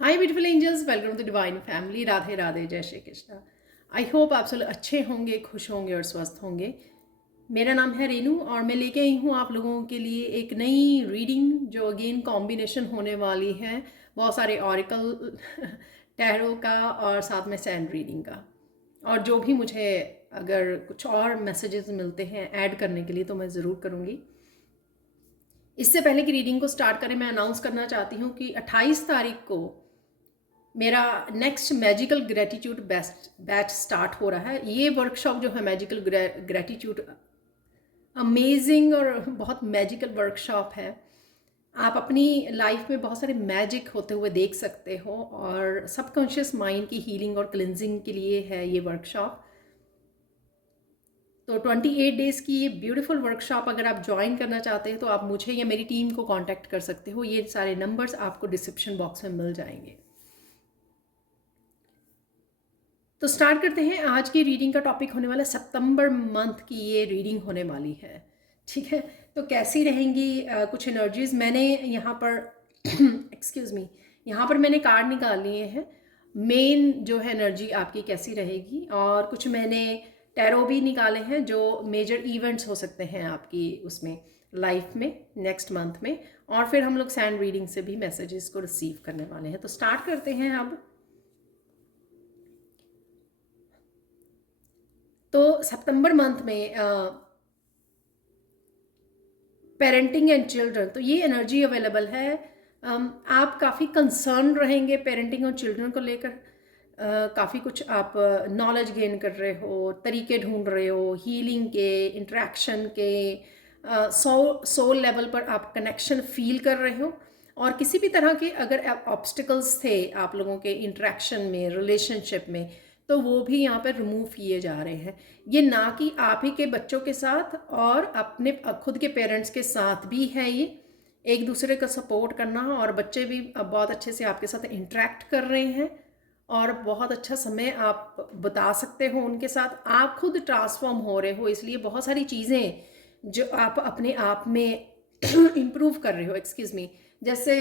Hi beautiful angels, welcome to divine family. Radhe Radhe, जय Shri Krishna. I hope आप सब अच्छे होंगे, खुश होंगे और स्वस्थ होंगे। मेरा नाम है रेनू और मैं लेके आई हूँ आप लोगों के लिए एक नई रीडिंग जो अगेन कॉम्बिनेशन होने वाली है बहुत सारे ऑरिकल टैरो का और साथ में सैंड रीडिंग का। और जो भी मुझे अगर कुछ और मैसेजेस मिलते हैं ऐड करने के लिए तो मैं ज़रूर करूँगी। इससे पहले कि रीडिंग को स्टार्ट करें, मैं अनाउंस करना चाहती हूँ कि 28 तारीख को मेरा next magical gratitude best batch start हो रहा है। ये वर्कशॉप जो है मैजिकल ग्रेटिट्यूड, अमेजिंग और बहुत मैजिकल वर्कशॉप है। आप अपनी लाइफ में बहुत सारे मैजिक होते हुए देख सकते हो और सबकॉन्शियस माइंड की हीलिंग और क्लिनजिंग के लिए है ये वर्कशॉप। तो 28 डेज़ की ये ब्यूटीफुल वर्कशॉप अगर आप ज्वाइन करना चाहते हैं तो आप मुझे या मेरी टीम को कांटेक्ट कर सकते हो। ये सारे नंबर्स आपको डिस्क्रिप्शन बॉक्स में मिल जाएंगे। तो स्टार्ट करते हैं। आज की रीडिंग का टॉपिक होने वाला है सितंबर मंथ की ये रीडिंग होने वाली है। ठीक है, तो कैसी रहेंगी कुछ एनर्जीज मैंने यहाँ पर एक्सक्यूज मी, यहाँ पर मैंने कार्ड निकाल लिए हैं। मेन जो है एनर्जी आपकी कैसी रहेगी, और कुछ मैंने टैरो भी निकाले हैं जो मेजर इवेंट्स हो सकते हैं आपकी उसमें लाइफ में नेक्स्ट मंथ में। और फिर हम लोग सैंड रीडिंग से भी मैसेजेस को रिसीव करने वाले हैं। तो स्टार्ट करते हैं अब। तो सितंबर मंथ में पेरेंटिंग एंड चिल्ड्रन, तो ये एनर्जी अवेलेबल है। आप काफ़ी कंसर्न रहेंगे पेरेंटिंग और चिल्ड्रन को लेकर। काफ़ी कुछ आप नॉलेज गेन कर रहे हो, तरीके ढूंढ रहे हो हीलिंग के, इंट्रैक्शन के, सोल लेवल पर आप कनेक्शन फील कर रहे हो। और किसी भी तरह के अगर ऑब्स्टिकल्स थे आप लोगों के इंट्रैक्शन में, रिलेशनशिप में, तो वो भी यहाँ पर रिमूव किए जा रहे हैं। ये ना कि आप ही के बच्चों के साथ और अपने खुद के पेरेंट्स के साथ भी है। ये एक दूसरे का सपोर्ट करना, और बच्चे भी अब बहुत अच्छे से आपके साथ इंटरेक्ट कर रहे हैं और बहुत अच्छा समय आप बता सकते हो उनके साथ। आप खुद ट्रांसफॉर्म हो रहे हो, इसलिए बहुत सारी चीज़ें जो आप अपने आप में इम्प्रूव कर रहे हो। एक्सक्यूज़ मी, जैसे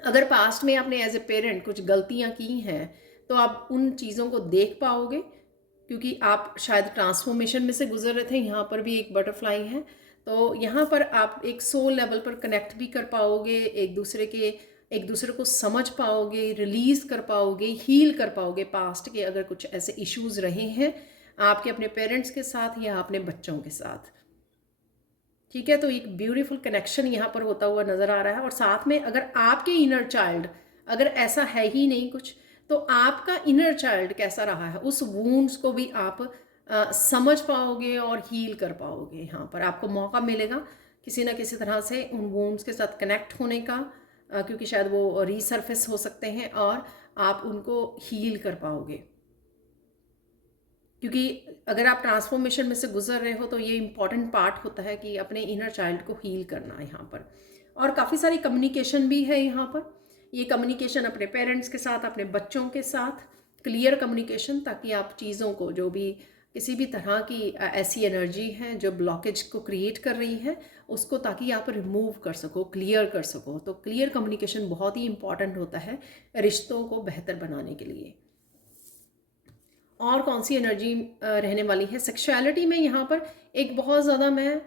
अगर पास्ट में आपने एज ए पेरेंट कुछ गलतियां की हैं तो आप उन चीज़ों को देख पाओगे, क्योंकि आप शायद ट्रांसफॉर्मेशन में से गुजर रहे थे। यहाँ पर भी एक बटरफ्लाई है, तो यहाँ पर आप एक सोल लेवल पर कनेक्ट भी कर पाओगे, एक दूसरे को समझ पाओगे, रिलीज कर पाओगे, हील कर पाओगे पास्ट के अगर कुछ ऐसे इश्यूज रहे हैं आपके अपने पेरेंट्स के साथ या अपने बच्चों के साथ। ठीक है, तो एक ब्यूटीफुल कनेक्शन यहाँ पर होता हुआ नज़र आ रहा है। और साथ में अगर आपके इनर चाइल्ड अगर ऐसा है ही नहीं कुछ, तो आपका इनर चाइल्ड कैसा रहा है उस वूंड्स को भी आप समझ पाओगे और हील कर पाओगे। यहाँ पर आपको मौका मिलेगा किसी ना किसी तरह से उन वूंड्स के साथ कनेक्ट होने का, क्योंकि शायद वो रीसर्फेस हो सकते हैं और आप उनको हील कर पाओगे। क्योंकि अगर आप ट्रांसफॉर्मेशन में से गुजर रहे हो तो ये इम्पॉर्टेंट पार्ट होता है कि अपने इनर चाइल्ड को हील करना यहाँ पर। और काफ़ी सारी कम्युनिकेशन भी है यहाँ पर। ये कम्युनिकेशन अपने पेरेंट्स के साथ, अपने बच्चों के साथ, क्लियर कम्युनिकेशन, ताकि आप चीज़ों को, जो भी किसी भी तरह की ऐसी एनर्जी है जो ब्लॉकेज को क्रिएट कर रही है उसको, ताकि आप रिमूव कर सको, क्लियर कर सको। तो क्लियर कम्युनिकेशन बहुत ही इंपॉर्टेंट होता है रिश्तों को बेहतर बनाने के लिए। और कौन सी एनर्जी रहने वाली है सेक्सुअलिटी में, यहाँ पर एक बहुत ज़्यादा मैं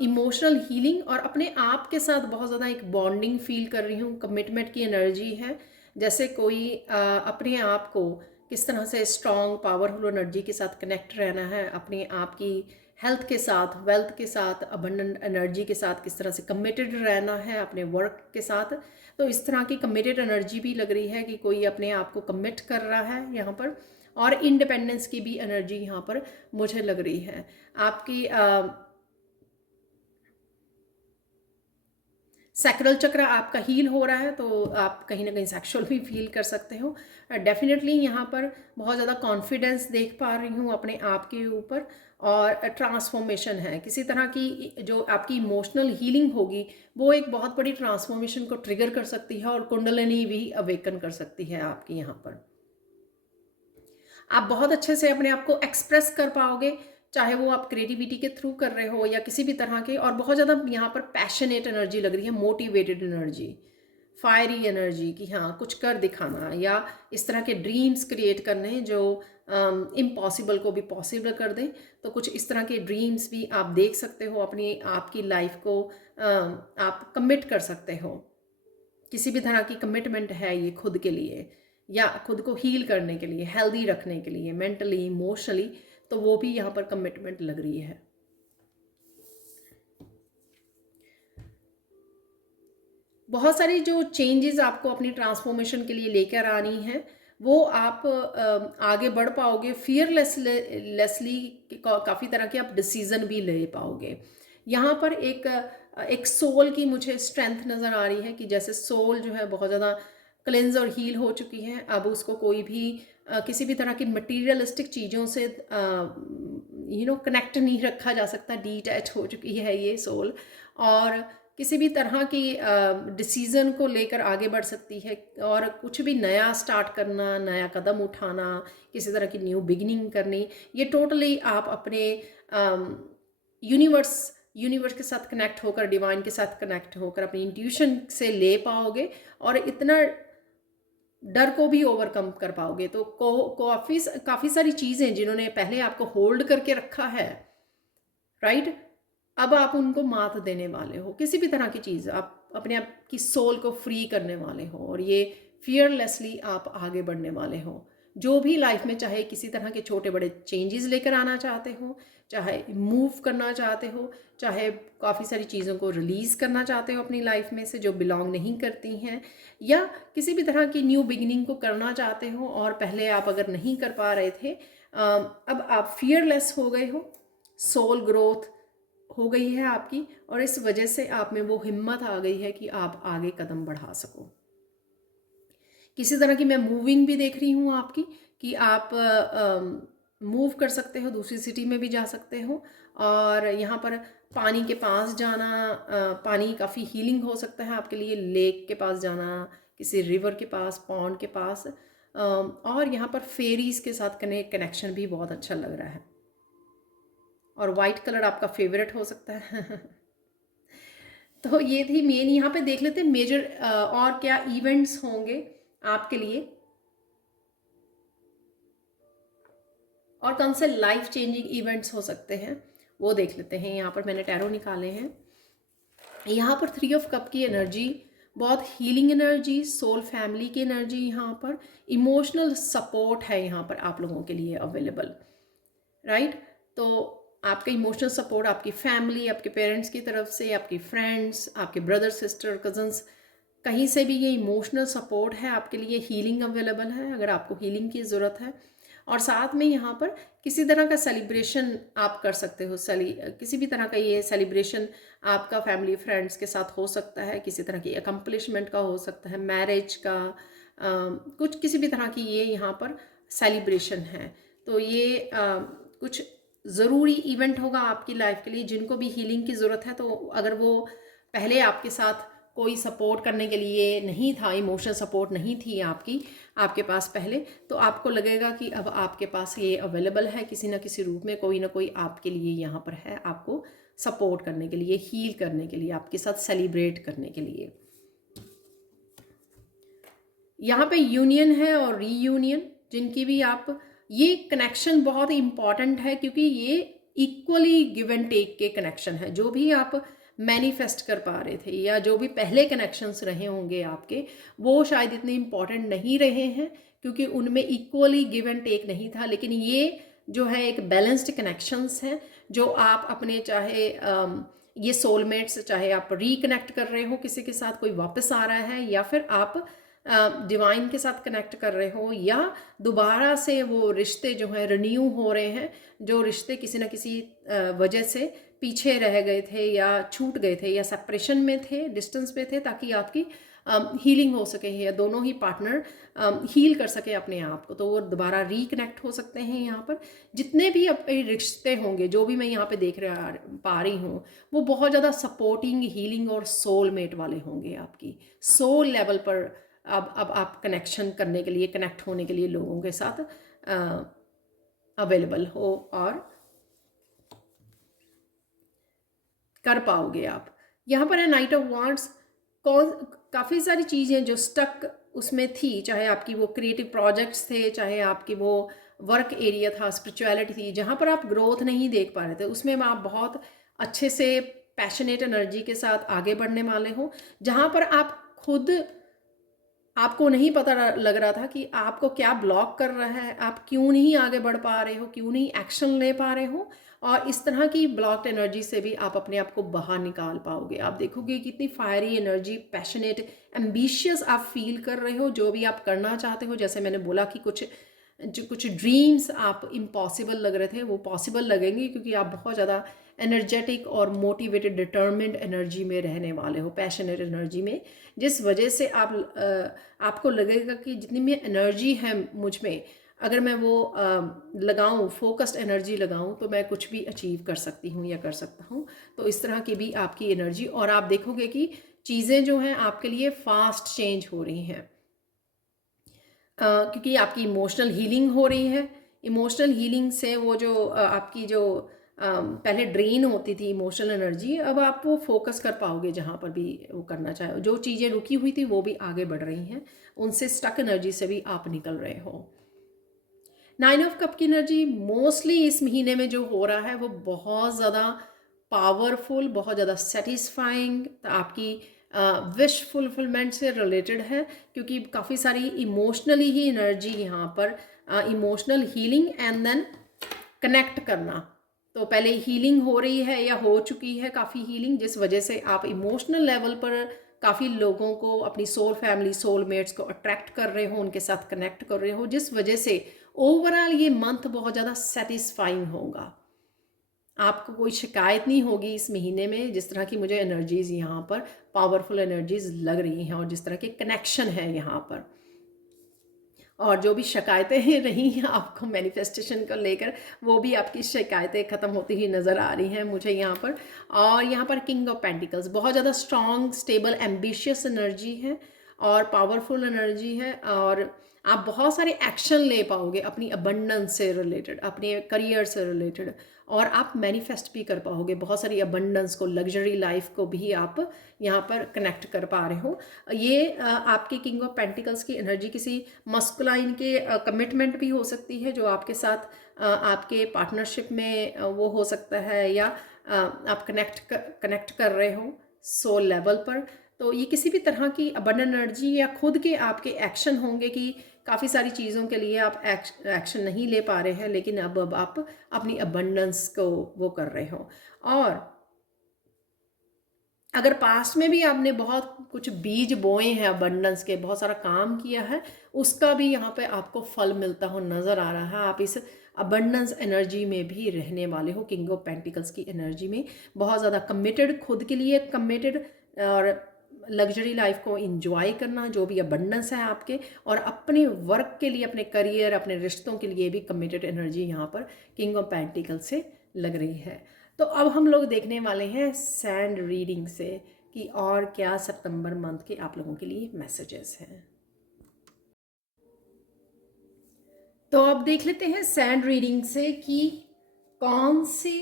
इमोशनल हीलिंग और अपने आप के साथ बहुत ज़्यादा एक बॉन्डिंग फील कर रही हूँ। कमिटमेंट की एनर्जी है, जैसे कोई अपने आप को किस तरह से स्ट्रॉन्ग पावरफुल एनर्जी के साथ कनेक्ट रहना है, अपने आप की हेल्थ के साथ, वेल्थ के साथ, अबंडेंट एनर्जी के साथ किस तरह से कमिटेड रहना है अपने वर्क के साथ। तो इस तरह की कमिटेड एनर्जी भी लग रही है कि कोई अपने आप को कमिट कर रहा है यहाँ पर। और इंडिपेंडेंस की भी एनर्जी यहाँ पर मुझे लग रही है। आपकी सैक्रल चक्र आपका हील हो रहा है, तो आप कहीं ना कहीं सेक्सुअल भी फील कर सकते हो। डेफिनेटली यहाँ पर बहुत ज़्यादा कॉन्फिडेंस देख पा रही हूँ अपने आप के ऊपर, और ट्रांसफॉर्मेशन है किसी तरह की। जो आपकी इमोशनल हीलिंग होगी वो एक बहुत बड़ी ट्रांसफॉर्मेशन को ट्रिगर कर सकती है और कुंडलिनी भी अवेकन कर सकती है आपकी। यहाँ पर आप बहुत अच्छे से अपने आप को एक्सप्रेस कर पाओगे, चाहे वो आप क्रिएटिविटी के थ्रू कर रहे हो या किसी भी तरह के। और बहुत ज़्यादा यहाँ पर पैशनेट एनर्जी लग रही है, मोटिवेटेड एनर्जी, फायरी एनर्जी की, हाँ कुछ कर दिखाना, या इस तरह के ड्रीम्स क्रिएट करने जो इम्पॉसिबल को भी पॉसिबल कर दें। तो कुछ इस तरह के ड्रीम्स भी आप देख सकते हो, अपनी आपकी लाइफ को आप कमिट कर सकते हो। किसी भी तरह की कमिटमेंट है ये खुद के लिए, या खुद को हील करने के लिए, हेल्दी रखने के लिए, मेंटली इमोशनली, तो वो भी यहाँ पर कमिटमेंट लग रही है। बहुत सारी जो चेंजेस आपको अपनी ट्रांसफॉर्मेशन के लिए लेकर आनी है, वो आप आगे बढ़ पाओगे फियरलेसली। काफ़ी तरह के आप डिसीज़न भी ले पाओगे। यहाँ पर एक सोल की मुझे स्ट्रेंथ नज़र आ रही है कि जैसे सोल जो है बहुत ज़्यादा क्लेंज और हील हो चुकी है, अब उसको कोई भी किसी भी तरह की मटीरियलिस्टिक चीज़ों से कनेक्ट नहीं रखा जा सकता, डीटैच हो चुकी है ये सोल, और किसी भी तरह की डिसीज़न को लेकर आगे बढ़ सकती है, और कुछ भी नया स्टार्ट करना, नया कदम उठाना, किसी तरह की न्यू बिगिनिंग करनी, ये टोटली आप अपने यूनिवर्स के साथ कनेक्ट होकर, डिवाइन के साथ कनेक्ट होकर अपनी इंट्यूशन से ले पाओगे, और इतना डर को भी ओवरकम कर पाओगे। तो काफ़ी सारी चीज़ें जिन्होंने पहले आपको होल्ड करके रखा है, राइट, अब आप उनको मात देने वाले हो। किसी भी तरह की चीज़ आप अपने आप की सोल को फ्री करने वाले हो, और ये फियरलेसली आप आगे बढ़ने वाले हो। जो भी लाइफ में, चाहे किसी तरह के छोटे बड़े चेंजेस लेकर आना चाहते हो, चाहे मूव करना चाहते हो, चाहे काफ़ी सारी चीज़ों को रिलीज़ करना चाहते हो अपनी लाइफ में से जो बिलोंग नहीं करती हैं, या किसी भी तरह की न्यू बिगिनिंग को करना चाहते हो और पहले आप अगर नहीं कर पा रहे थे, अब आप फियरलेस हो गए हो, सोल ग्रोथ हो गई है आपकी, और इस वजह से आप में वो हिम्मत आ गई है कि आप आगे कदम बढ़ा सको। किसी तरह की मैं मूविंग भी देख रही हूँ आपकी, कि आप मूव कर सकते हो, दूसरी सिटी में भी जा सकते हो, और यहाँ पर पानी के पास जाना, पानी काफ़ी हीलिंग हो सकता है आपके लिए, लेक के पास जाना, किसी रिवर के पास, पॉन्ड के पास, और यहाँ पर फेरीज के साथ कनेक्शन भी बहुत अच्छा लग रहा है, और वाइट कलर आपका फेवरेट हो सकता है। तो ये थी मेन। यहाँ पे देख लेते हैं मेजर और क्या इवेंट्स होंगे आपके लिए, और कौन से लाइफ चेंजिंग इवेंट्स हो सकते हैं वो देख लेते हैं। यहाँ पर मैंने टैरो निकाले हैं। यहाँ पर 3 ऑफ कप की एनर्जी, बहुत हीलिंग एनर्जी, सोल फैमिली की एनर्जी, यहाँ पर इमोशनल सपोर्ट है यहाँ पर आप लोगों के लिए अवेलेबल, राइट। तो आपका इमोशनल सपोर्ट आपकी फैमिली, आपके पेरेंट्स की तरफ से, आपकी फ्रेंड्स, आपके ब्रदर सिस्टर कजन्स, कहीं से भी ये इमोशनल सपोर्ट है आपके लिए। हीलिंग अवेलेबल है अगर आपको हीलिंग की ज़रूरत है, और साथ में यहाँ पर किसी तरह का सेलिब्रेशन आप कर सकते हो। किसी भी तरह का ये सेलिब्रेशन आपका फैमिली फ्रेंड्स के साथ हो सकता है, किसी तरह की अकम्पलिशमेंट का हो सकता है, मैरिज का, कुछ किसी भी तरह की ये यहाँ पर सेलिब्रेशन है। तो ये कुछ ज़रूरी इवेंट होगा आपकी लाइफ के लिए। जिनको भी हीलिंग की ज़रूरत है, तो अगर वो पहले आपके साथ कोई सपोर्ट करने के लिए नहीं था, इमोशनल सपोर्ट नहीं थी आपके पास पहले, तो आपको लगेगा कि अब आपके पास ये अवेलेबल है किसी न किसी रूप में, कोई ना कोई आपके लिए यहाँ पर है, आपको सपोर्ट करने के लिए, हील करने के लिए, आपके साथ सेलिब्रेट करने के लिए। यहाँ पे यूनियन है और रीयूनियन, जिनकी भी आप, ये कनेक्शन बहुत इम्पॉर्टेंट है, क्योंकि ये इक्वली गिव एंड टेक के कनेक्शन है। जो भी आप मैनिफेस्ट कर पा रहे थे, या जो भी पहले कनेक्शंस रहे होंगे आपके, वो शायद इतने इम्पॉर्टेंट नहीं रहे हैं, क्योंकि उनमें इक्वली गिव एंड टेक नहीं था। लेकिन ये जो है एक बैलेंस्ड कनेक्शंस हैं, जो आप अपने, चाहे ये सोलमेट्स, चाहे आप रिकनेक्ट कर रहे हो किसी के साथ, कोई वापस आ रहा है, या फिर आप डिवाइन के साथ कनेक्ट कर रहे हो, या दोबारा से वो रिश्ते जो हैं रिन्यू हो रहे हैं, जो रिश्ते किसी न किसी वजह से पीछे रह गए थे, या छूट गए थे, या सेपरेशन में थे, डिस्टेंस पे थे, ताकि आपकी हीलिंग हो सके, या दोनों ही पार्टनर हील कर सके अपने आप को, तो वो दोबारा रिकनेक्ट हो सकते हैं। यहाँ पर जितने भी अपने रिश्ते होंगे, जो भी मैं यहाँ पे पा रही हूँ, वो बहुत ज़्यादा सपोर्टिंग, हीलिंग और सोलमेट वाले होंगे आपकी सोल लेवल पर। अब आप कनेक्शन करने के लिए, कनेक्ट होने के लिए लोगों के साथ अवेलेबल हो और कर पाओगे आप। यहाँ पर है नाइट ऑफ वांड्स। कौन काफ़ी सारी चीज़ें जो स्टक उसमें थी, चाहे आपकी वो क्रिएटिव प्रोजेक्ट्स थे, चाहे आपकी वो वर्क एरिया था, स्पिरिचुअलिटी थी, जहाँ पर आप ग्रोथ नहीं देख पा रहे थे, उसमें आप बहुत अच्छे से पैशनेट एनर्जी के साथ आगे बढ़ने वाले हो। जहाँ पर आप खुद आपको नहीं पता लग रहा था कि आपको क्या ब्लॉक कर रहा है, आप क्यों नहीं आगे बढ़ पा रहे हो, क्यों नहीं एक्शन ले पा रहे हो, और इस तरह की ब्लॉक्ड एनर्जी से भी आप अपने आप को बाहर निकाल पाओगे। आप देखोगे कितनी फायरी एनर्जी, पैशनेट, एम्बिशियस आप फील कर रहे हो जो भी आप करना चाहते हो। जैसे मैंने बोला कि कुछ ड्रीम्स आप इम्पॉसिबल लग रहे थे, वो पॉसिबल लगेंगे, क्योंकि आप बहुत ज़्यादा एनर्जेटिक और मोटिवेटेड, डिटर्मिन्ड एनर्जी में रहने वाले हो, पैशनेट एनर्जी में, जिस वजह से आपको लगेगा कि जितनी भी एनर्जी है मुझ में, अगर मैं वो लगाऊं, फोकस्ड एनर्जी लगाऊं, तो मैं कुछ भी अचीव कर सकती हूँ या कर सकता हूँ। तो इस तरह की भी आपकी एनर्जी, और आप देखोगे कि चीज़ें जो हैं आपके लिए फास्ट चेंज हो रही हैं, क्योंकि आपकी इमोशनल हीलिंग हो रही है। इमोशनल हीलिंग से वो जो आपकी जो पहले ड्रेन होती थी इमोशनल एनर्जी, अब आप वो फोकस कर पाओगे जहाँ पर भी वो करना चाहे। जो चीज़ें रुकी हुई थी वो भी आगे बढ़ रही हैं, उनसे स्टक एनर्जी से भी आप निकल रहे हो। 9 ऑफ कप की एनर्जी मोस्टली इस महीने में जो हो रहा है वो बहुत ज़्यादा पावरफुल, बहुत ज़्यादा सेटिस्फाइंग, आपकी विश फुलफिलमेंट से रिलेटेड है, क्योंकि काफ़ी सारी इमोशनली ही एनर्जी यहाँ पर, emotional healing and then connect करना। तो पहले हीलिंग हो रही है या हो चुकी है काफ़ी हीलिंग, जिस वजह से आप इमोशनल लेवल पर काफ़ी लोगों को, अपनी सोल फैमिली, सोलमेट्स को अट्रैक्ट कर रहे हो, उनके साथ कनेक्ट कर रहे हो, जिस वजह से ओवरऑल ये मंथ बहुत ज़्यादा सेटिस्फाइंग होगा। आपको कोई शिकायत नहीं होगी इस महीने में, जिस तरह की मुझे एनर्जीज़ यहाँ पर पावरफुल एनर्जीज़ लग रही हैं, और जिस तरह के कनेक्शन है यहाँ पर, और जो भी शिकायतें रही हैं आपको मैनिफेस्टेशन को लेकर, वो भी आपकी शिकायतें ख़त्म होती हुई नज़र आ रही हैं मुझे यहाँ पर। और यहाँ पर किंग ऑफ पेंटिकल्स बहुत ज़्यादा स्ट्रॉन्ग, स्टेबल, एम्बिशियस एनर्जी है और पावरफुल एनर्जी है, और आप बहुत सारे एक्शन ले पाओगे अपनी अबंडेंस से रिलेटेड, अपने करियर से रिलेटेड, और आप मैनिफेस्ट भी कर पाओगे बहुत सारी अबंडेंस को, लग्जरी लाइफ को भी आप यहाँ पर कनेक्ट कर पा रहे हो। ये आपके किंग ऑफ पेंटिकल्स की एनर्जी किसी मस्कुलाइन के कमिटमेंट भी हो सकती है, जो आपके साथ आपके पार्टनरशिप में वो हो सकता है, या आप कनेक्ट कर रहे हो सोल लेवल पर। तो ये किसी भी तरह की अबंडेंट एनर्जी, या खुद के आपके एक्शन होंगे कि काफ़ी सारी चीज़ों के लिए आप एक्शन नहीं ले पा रहे हैं, लेकिन अब आप अपनी अबंडेंस को वो कर रहे हो। और अगर पास्ट में भी आपने बहुत कुछ बीज बोए हैं अबंडेंस के, बहुत सारा काम किया है, उसका भी यहाँ पे आपको फल मिलता हो नज़र आ रहा है। आप इस अबंडेंस एनर्जी में भी रहने वाले हो, किंग ऑफ पेंटिकल्स की एनर्जी में बहुत ज़्यादा कमिटेड, खुद के लिए कमिटेड, और लग्जरी लाइफ को इंजॉय करना, जो भी अबंडेंस है आपके, और अपने वर्क के लिए, अपने करियर, अपने रिश्तों के लिए भी कमिटेड एनर्जी यहाँ पर किंग ऑफ पेंटिकल से लग रही है। तो अब हम लोग देखने वाले हैं सैंड रीडिंग से कि और क्या सितंबर मंथ के आप लोगों के लिए मैसेजेस हैं। तो अब देख लेते हैं सैंड रीडिंग से कि कौन सी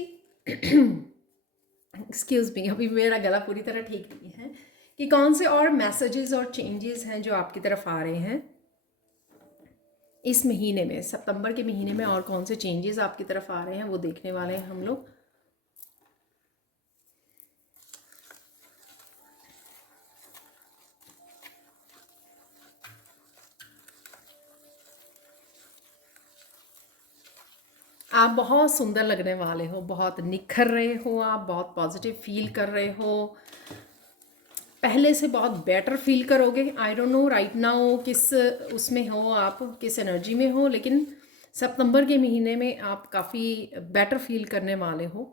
एक्सक्यूज मी, अभी मेरा गला पूरी तरह ठीक नहीं है, कि कौन से और मैसेजेस और चेंजेस हैं जो आपकी तरफ आ रहे हैं इस महीने में, सितंबर के महीने में, और कौन से चेंजेस आपकी तरफ आ रहे हैं वो देखने वाले हैं हम लोग। आप बहुत सुंदर लगने वाले हो, बहुत निखर रहे हो, आप बहुत पॉजिटिव फील कर रहे हो, पहले से बहुत बेटर फील करोगे। I don't know right now किस उसमें हो आप, किस एनर्जी में हो, लेकिन सितंबर के महीने में आप काफ़ी बेटर फील करने वाले हो।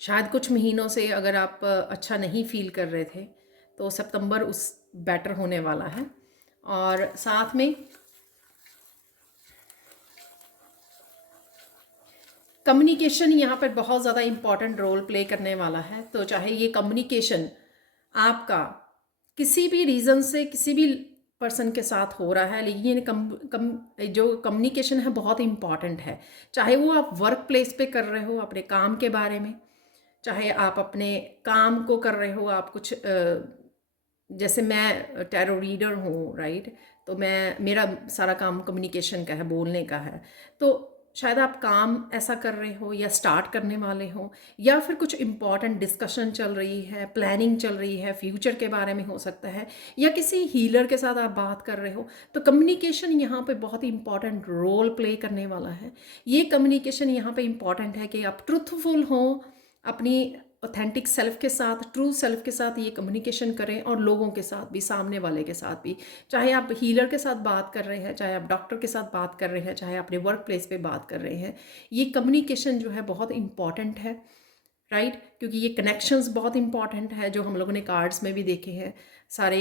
शायद कुछ महीनों से अगर आप अच्छा नहीं फील कर रहे थे, तो सितंबर उस बेटर होने वाला है। और साथ में कम्युनिकेशन यहाँ पर बहुत ज़्यादा इम्पॉर्टेंट रोल प्ले करने वाला है। तो चाहे ये कम्युनिकेशन आपका किसी भी रीज़न से किसी भी पर्सन के साथ हो रहा है, लेकिन जो कम्युनिकेशन है बहुत इम्पॉर्टेंट है। चाहे वो आप वर्क प्लेस पे कर रहे हो अपने काम के बारे में, चाहे आप अपने काम को कर रहे हो, आप कुछ जैसे मैं टैरो रीडर हूँ, राइट? तो मेरा सारा काम कम्युनिकेशन का है, बोलने का है। तो शायद आप काम ऐसा कर रहे हो या स्टार्ट करने वाले हो, या फिर कुछ इम्पॉर्टेंट डिस्कशन चल रही है, प्लानिंग चल रही है, फ्यूचर के बारे में हो सकता है, या किसी हीलर के साथ आप बात कर रहे हो। तो कम्युनिकेशन यहाँ पे बहुत ही इंपॉर्टेंट रोल प्ले करने वाला है। ये कम्युनिकेशन यहाँ पे इम्पॉर्टेंट है कि आप ट्रुथफुल हो, अपनी ऑथेंटिक सेल्फ के साथ, ट्रू सेल्फ के साथ ये कम्युनिकेशन करें, और लोगों के साथ भी, सामने वाले के साथ भी। चाहे आप हीलर के साथ बात कर रहे हैं, चाहे आप डॉक्टर के साथ बात कर रहे हैं, चाहे अपने वर्क प्लेस पे बात कर रहे हैं, ये कम्युनिकेशन जो है बहुत इंपॉर्टेंट है, राइट? क्योंकि ये कनेक्शंस बहुत इंपॉर्टेंट है, जो हम लोगों ने कार्ड्स में भी देखे हैं। सारे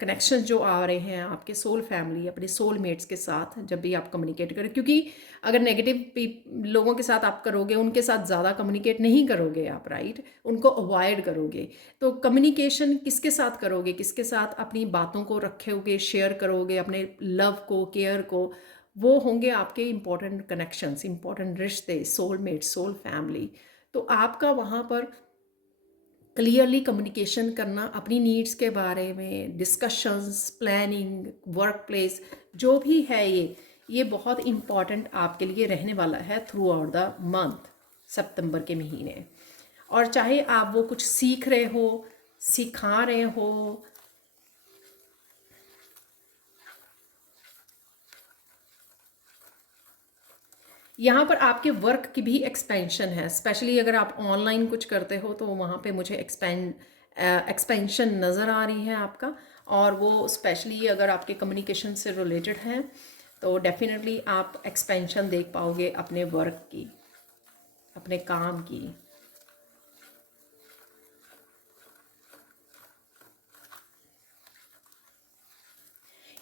कनेक्शंस जो आ रहे हैं आपके सोल फैमिली, अपने सोल मेट्स के साथ, जब भी आप कम्युनिकेट करें। क्योंकि अगर नेगेटिव लोगों के साथ आप करोगे, उनके साथ ज़्यादा कम्युनिकेट नहीं करोगे आप, राइट? उनको अवॉइड करोगे। तो कम्युनिकेशन किसके साथ करोगे, किसके साथ अपनी बातों को रखोगे, शेयर करोगे, अपने लव को, केयर को, वो होंगे आपके इंपॉर्टेंट कनेक्शंस, इंपॉर्टेंट रिश्ते, सोलमेट, सोल फैमिली। तो आपका वहाँ पर क्लियरली कम्युनिकेशन करना, अपनी नीड्स के बारे में डिस्कशंस, प्लानिंग, वर्क प्लेस, जो भी है, ये बहुत इम्पॉर्टेंट आपके लिए रहने वाला है थ्रू आउट द मंथ, सितंबर के महीने। और चाहे आप वो कुछ सीख रहे हो, सिखा रहे हो, यहाँ पर आपके वर्क की भी एक्सपेंशन है। स्पेशली अगर आप ऑनलाइन कुछ करते हो, तो वहाँ पे मुझे एक्सपेंशन नज़र आ रही है आपका। और वो स्पेशली अगर आपके कम्युनिकेशन से रिलेटेड है, तो डेफिनेटली आप एक्सपेंशन देख पाओगे अपने वर्क की, अपने काम की।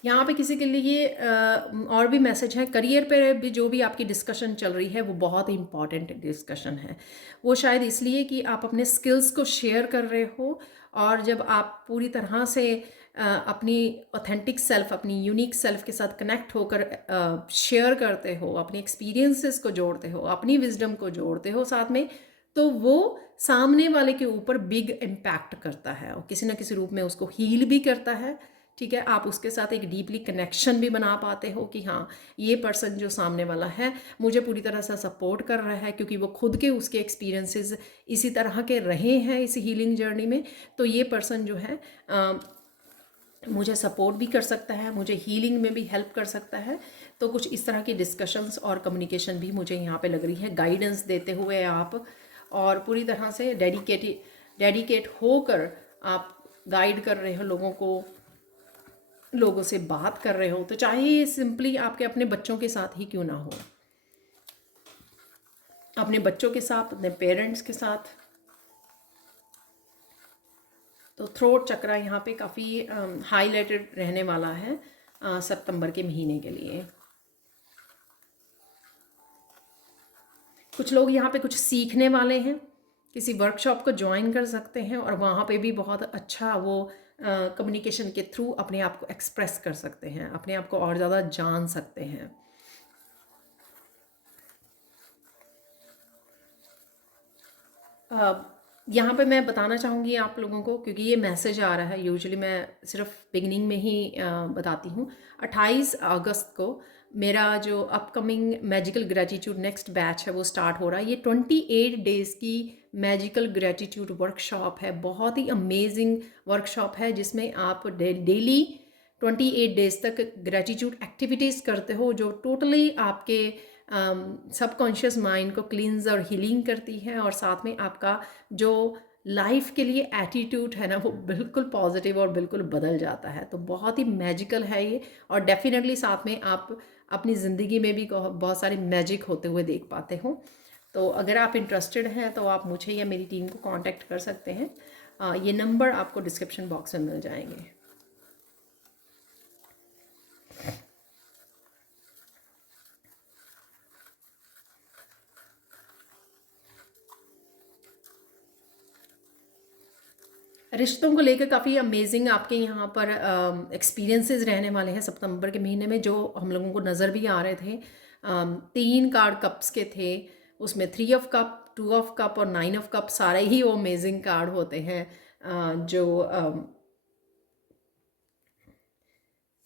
यहाँ पे किसी के लिए और भी मैसेज है, करियर पे भी जो भी आपकी डिस्कशन चल रही है, वो बहुत इंपॉर्टेंट डिस्कशन है। वो शायद इसलिए कि आप अपने स्किल्स को शेयर कर रहे हो, और जब आप पूरी तरह से अपनी ऑथेंटिक सेल्फ, अपनी यूनिक सेल्फ के साथ कनेक्ट होकर शेयर करते हो, अपने एक्सपीरियंसेस को जोड़ते हो, अपनी विजडम को जोड़ते हो साथ में, तो वो सामने वाले के ऊपर बिग इम्पैक्ट करता है, और किसी ना किसी रूप में उसको हील भी करता है। ठीक है, आप उसके साथ एक डीपली कनेक्शन भी बना पाते हो कि हाँ, ये पर्सन जो सामने वाला है मुझे पूरी तरह से सपोर्ट कर रहा है, क्योंकि वो खुद के उसके एक्सपीरियंसेस इसी तरह के रहे हैं इस हीलिंग जर्नी में। तो ये पर्सन जो है मुझे सपोर्ट भी कर सकता है, मुझे हीलिंग में भी हेल्प कर सकता है। तो कुछ इस तरह की डिस्कशंस और कम्युनिकेशन भी मुझे यहाँ पे लग रही है, गाइडेंस देते हुए आप, और पूरी तरह से डेडिकेट होकर आप गाइड कर रहे हो लोगों को, लोगों से बात कर रहे हो। तो चाहे ये सिंपली आपके अपने बच्चों के साथ ही क्यों ना हो, अपने बच्चों के साथ, अपने पेरेंट्स के साथ। तो थ्रोट चक्रा यहाँ पे काफ़ी हाईलाइटेड रहने वाला है सितंबर के महीने के लिए। कुछ लोग यहाँ पे कुछ सीखने वाले हैं, किसी वर्कशॉप को ज्वाइन कर सकते हैं, और वहाँ पे भी बहुत अच्छा वो कम्युनिकेशन के थ्रू अपने आप को एक्सप्रेस कर सकते हैं, अपने आप को और ज़्यादा जान सकते हैं। यहाँ पे मैं बताना चाहूँगी आप लोगों को, क्योंकि ये मैसेज आ रहा है, यूजुअली मैं सिर्फ बिगिनिंग में ही बताती हूँ। 28 अगस्त को मेरा जो upcoming magical gratitude next batch है वो स्टार्ट हो रहा है। ये 28 डेज़ की मैजिकल ग्रेटिट्यूड वर्कशॉप है, बहुत ही अमेजिंग वर्कशॉप है, जिसमें आप डेली 28 डेज़ तक ग्रेटिट्यूड एक्टिविटीज़ करते हो, जो टोटली आपके सबकॉन्शियस माइंड को क्लींज और हीलिंग करती है, और साथ में आपका जो लाइफ के लिए एटीट्यूड है ना, वो बिल्कुल पॉजिटिव और बिल्कुल बदल जाता है। तो बहुत ही मैजिकल है ये, और डेफिनेटली साथ में आप अपनी ज़िंदगी में भी बहुत सारे मैजिक होते हुए देख पाते हो। तो अगर आप इंटरेस्टेड हैं तो आप मुझे या मेरी टीम को कांटेक्ट कर सकते हैं। ये नंबर आपको डिस्क्रिप्शन बॉक्स में मिल जाएंगे। रिश्तों को लेकर काफ़ी अमेजिंग आपके यहाँ पर एक्सपीरियंसेस रहने वाले हैं सितंबर के महीने में, जो हम लोगों को नज़र भी आ रहे थे। 3 कार्ड कप्स के थे, उसमें 3 ऑफ कप, 2 ऑफ कप और 9 ऑफ कप, सारे ही वो अमेजिंग कार्ड होते हैं जो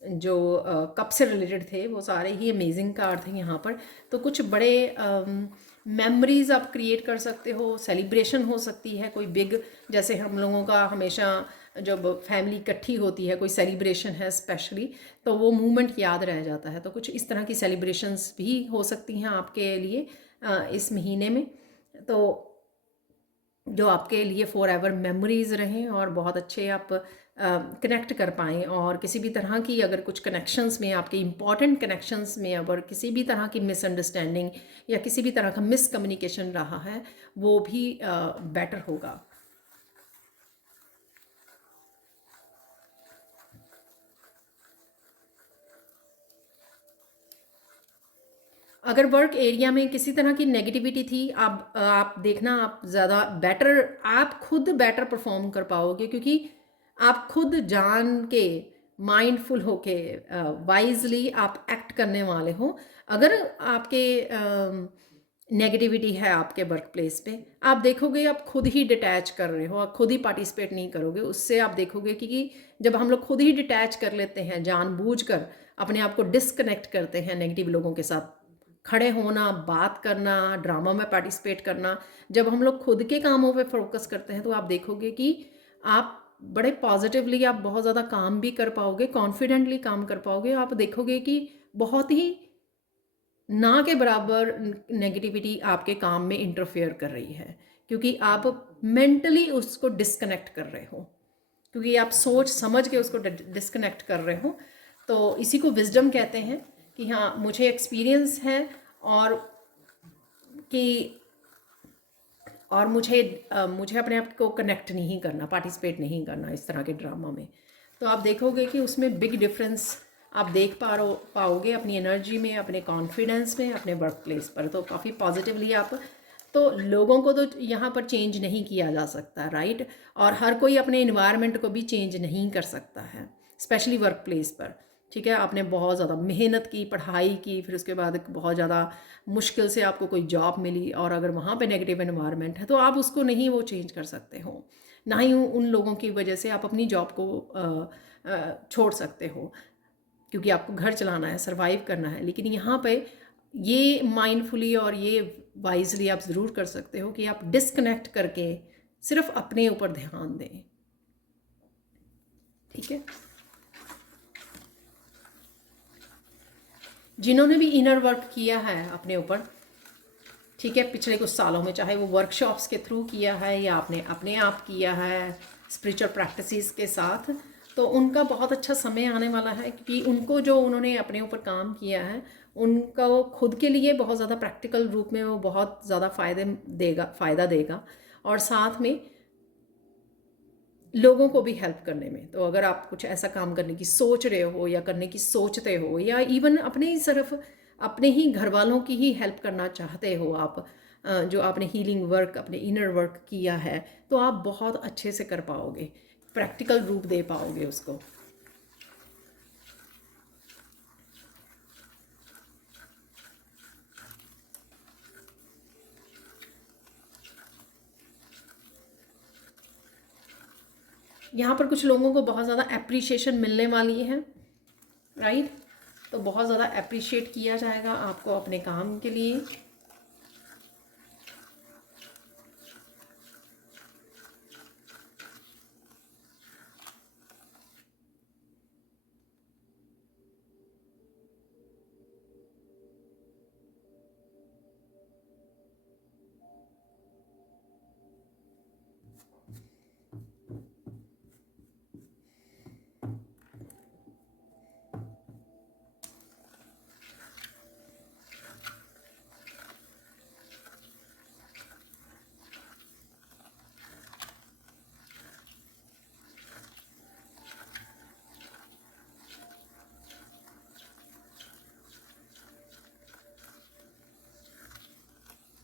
जो कप से रिलेटेड थे वो सारे ही अमेजिंग कार्ड थे यहाँ पर। तो कुछ बड़े मेमोरीज आप क्रिएट कर सकते हो, सेलिब्रेशन हो सकती है कोई बिग, जैसे हम लोगों का हमेशा जब फैमिली इकट्ठी होती है, कोई सेलिब्रेशन है स्पेशली, तो वो मूवमेंट याद रह जाता है। तो कुछ इस तरह की सेलिब्रेशंस भी हो सकती हैं आपके लिए इस महीने में, तो जो आपके लिए फॉर एवर मेमोरीज रहें और बहुत अच्छे आप कनेक्ट कर पाएँ। और किसी भी तरह की अगर कुछ कनेक्शंस में, आपके इम्पॉर्टेंट कनेक्शंस में अगर किसी भी तरह की मिसअंडरस्टैंडिंग या किसी भी तरह का मिसकम्युनिकेशन रहा है, वो भी बेटर होगा। अगर वर्क एरिया में किसी तरह की नेगेटिविटी थी, आप देखना, आप ज़्यादा बेटर, आप खुद बेटर परफॉर्म कर पाओगे, क्योंकि आप खुद जान के माइंडफुल होके वाइजली आप एक्ट करने वाले हो। अगर आपके नेगेटिविटी है आपके वर्क प्लेस पे, आप देखोगे आप खुद ही डिटैच कर रहे हो, आप खुद ही पार्टिसिपेट नहीं करोगे उससे। आप देखोगे कि जब हम लोग खुद ही डिटैच कर लेते हैं, जानबूझकर अपने आप को डिस्कनेक्ट करते हैं नेगेटिव लोगों के साथ खड़े होना, बात करना, ड्रामा में पार्टिसिपेट करना, जब हम लोग खुद के कामों पे फोकस करते हैं, तो आप देखोगे कि आप बड़े पॉजिटिवली, आप बहुत ज़्यादा काम भी कर पाओगे, कॉन्फिडेंटली काम कर पाओगे। आप देखोगे कि बहुत ही ना के बराबर नेगेटिविटी आपके काम में इंटरफेयर कर रही है, क्योंकि आप मेंटली उसको डिस्कनेक्ट कर रहे हो, क्योंकि आप सोच समझ के उसको डिस्कनेक्ट कर रहे हो। तो इसी को विजडम कहते हैं कि हाँ, मुझे एक्सपीरियंस है और कि और मुझे अपने आप को कनेक्ट नहीं करना, पार्टिसिपेट नहीं करना इस तरह के ड्रामा में। तो आप देखोगे कि उसमें बिग डिफरेंस आप देख पाओगे अपनी एनर्जी में, अपने कॉन्फिडेंस में, अपने वर्क प्लेस पर। तो काफ़ी पॉजिटिवली आप, तो लोगों को तो यहाँ पर चेंज नहीं किया जा सकता, राइट। और हर कोई अपने इन्वायरमेंट को भी चेंज नहीं कर सकता है, स्पेशली वर्क प्लेस पर। ठीक है, आपने बहुत ज़्यादा मेहनत की, पढ़ाई की, फिर उसके बाद बहुत ज़्यादा मुश्किल से आपको कोई जॉब मिली, और अगर वहाँ पे नेगेटिव एनवायरनमेंट है तो आप उसको नहीं वो चेंज कर सकते हो, ना ही उन लोगों की वजह से आप अपनी जॉब को छोड़ सकते हो, क्योंकि आपको घर चलाना है, सर्वाइव करना है। लेकिन यहाँ पे ये माइंडफुली और ये वाइजली आप ज़रूर कर सकते हो कि आप डिस्कनेक्ट करके सिर्फ अपने ऊपर ध्यान दें। ठीक है, जिन्होंने भी इनर वर्क किया है अपने ऊपर, ठीक है, पिछले कुछ सालों में, चाहे वो वर्कशॉप्स के थ्रू किया है या आपने अपने आप किया है स्पिरिचुअल प्रैक्टिसेस के साथ, तो उनका बहुत अच्छा समय आने वाला है, क्योंकि उनको जो उन्होंने अपने ऊपर काम किया है, उनका वो खुद के लिए बहुत ज़्यादा प्रैक्टिकल रूप में वो बहुत ज़्यादा फ़ायदा देगा, और साथ में लोगों को भी हेल्प करने में। तो अगर आप कुछ ऐसा काम करने की सोच रहे हो या करने की सोचते हो, या इवन अपने ही सिर्फ अपने ही घर वालों की ही हेल्प करना चाहते हो आप, जो आपने हीलिंग वर्क, अपने इनर वर्क किया है, तो आप बहुत अच्छे से कर पाओगे, प्रैक्टिकल रूप दे पाओगे उसको। यहाँ पर कुछ लोगों को बहुत ज़्यादा अप्रिशिएशन मिलने वाली है, राइट। तो बहुत ज़्यादा अप्रिशिएट किया जाएगा आपको अपने काम के लिए।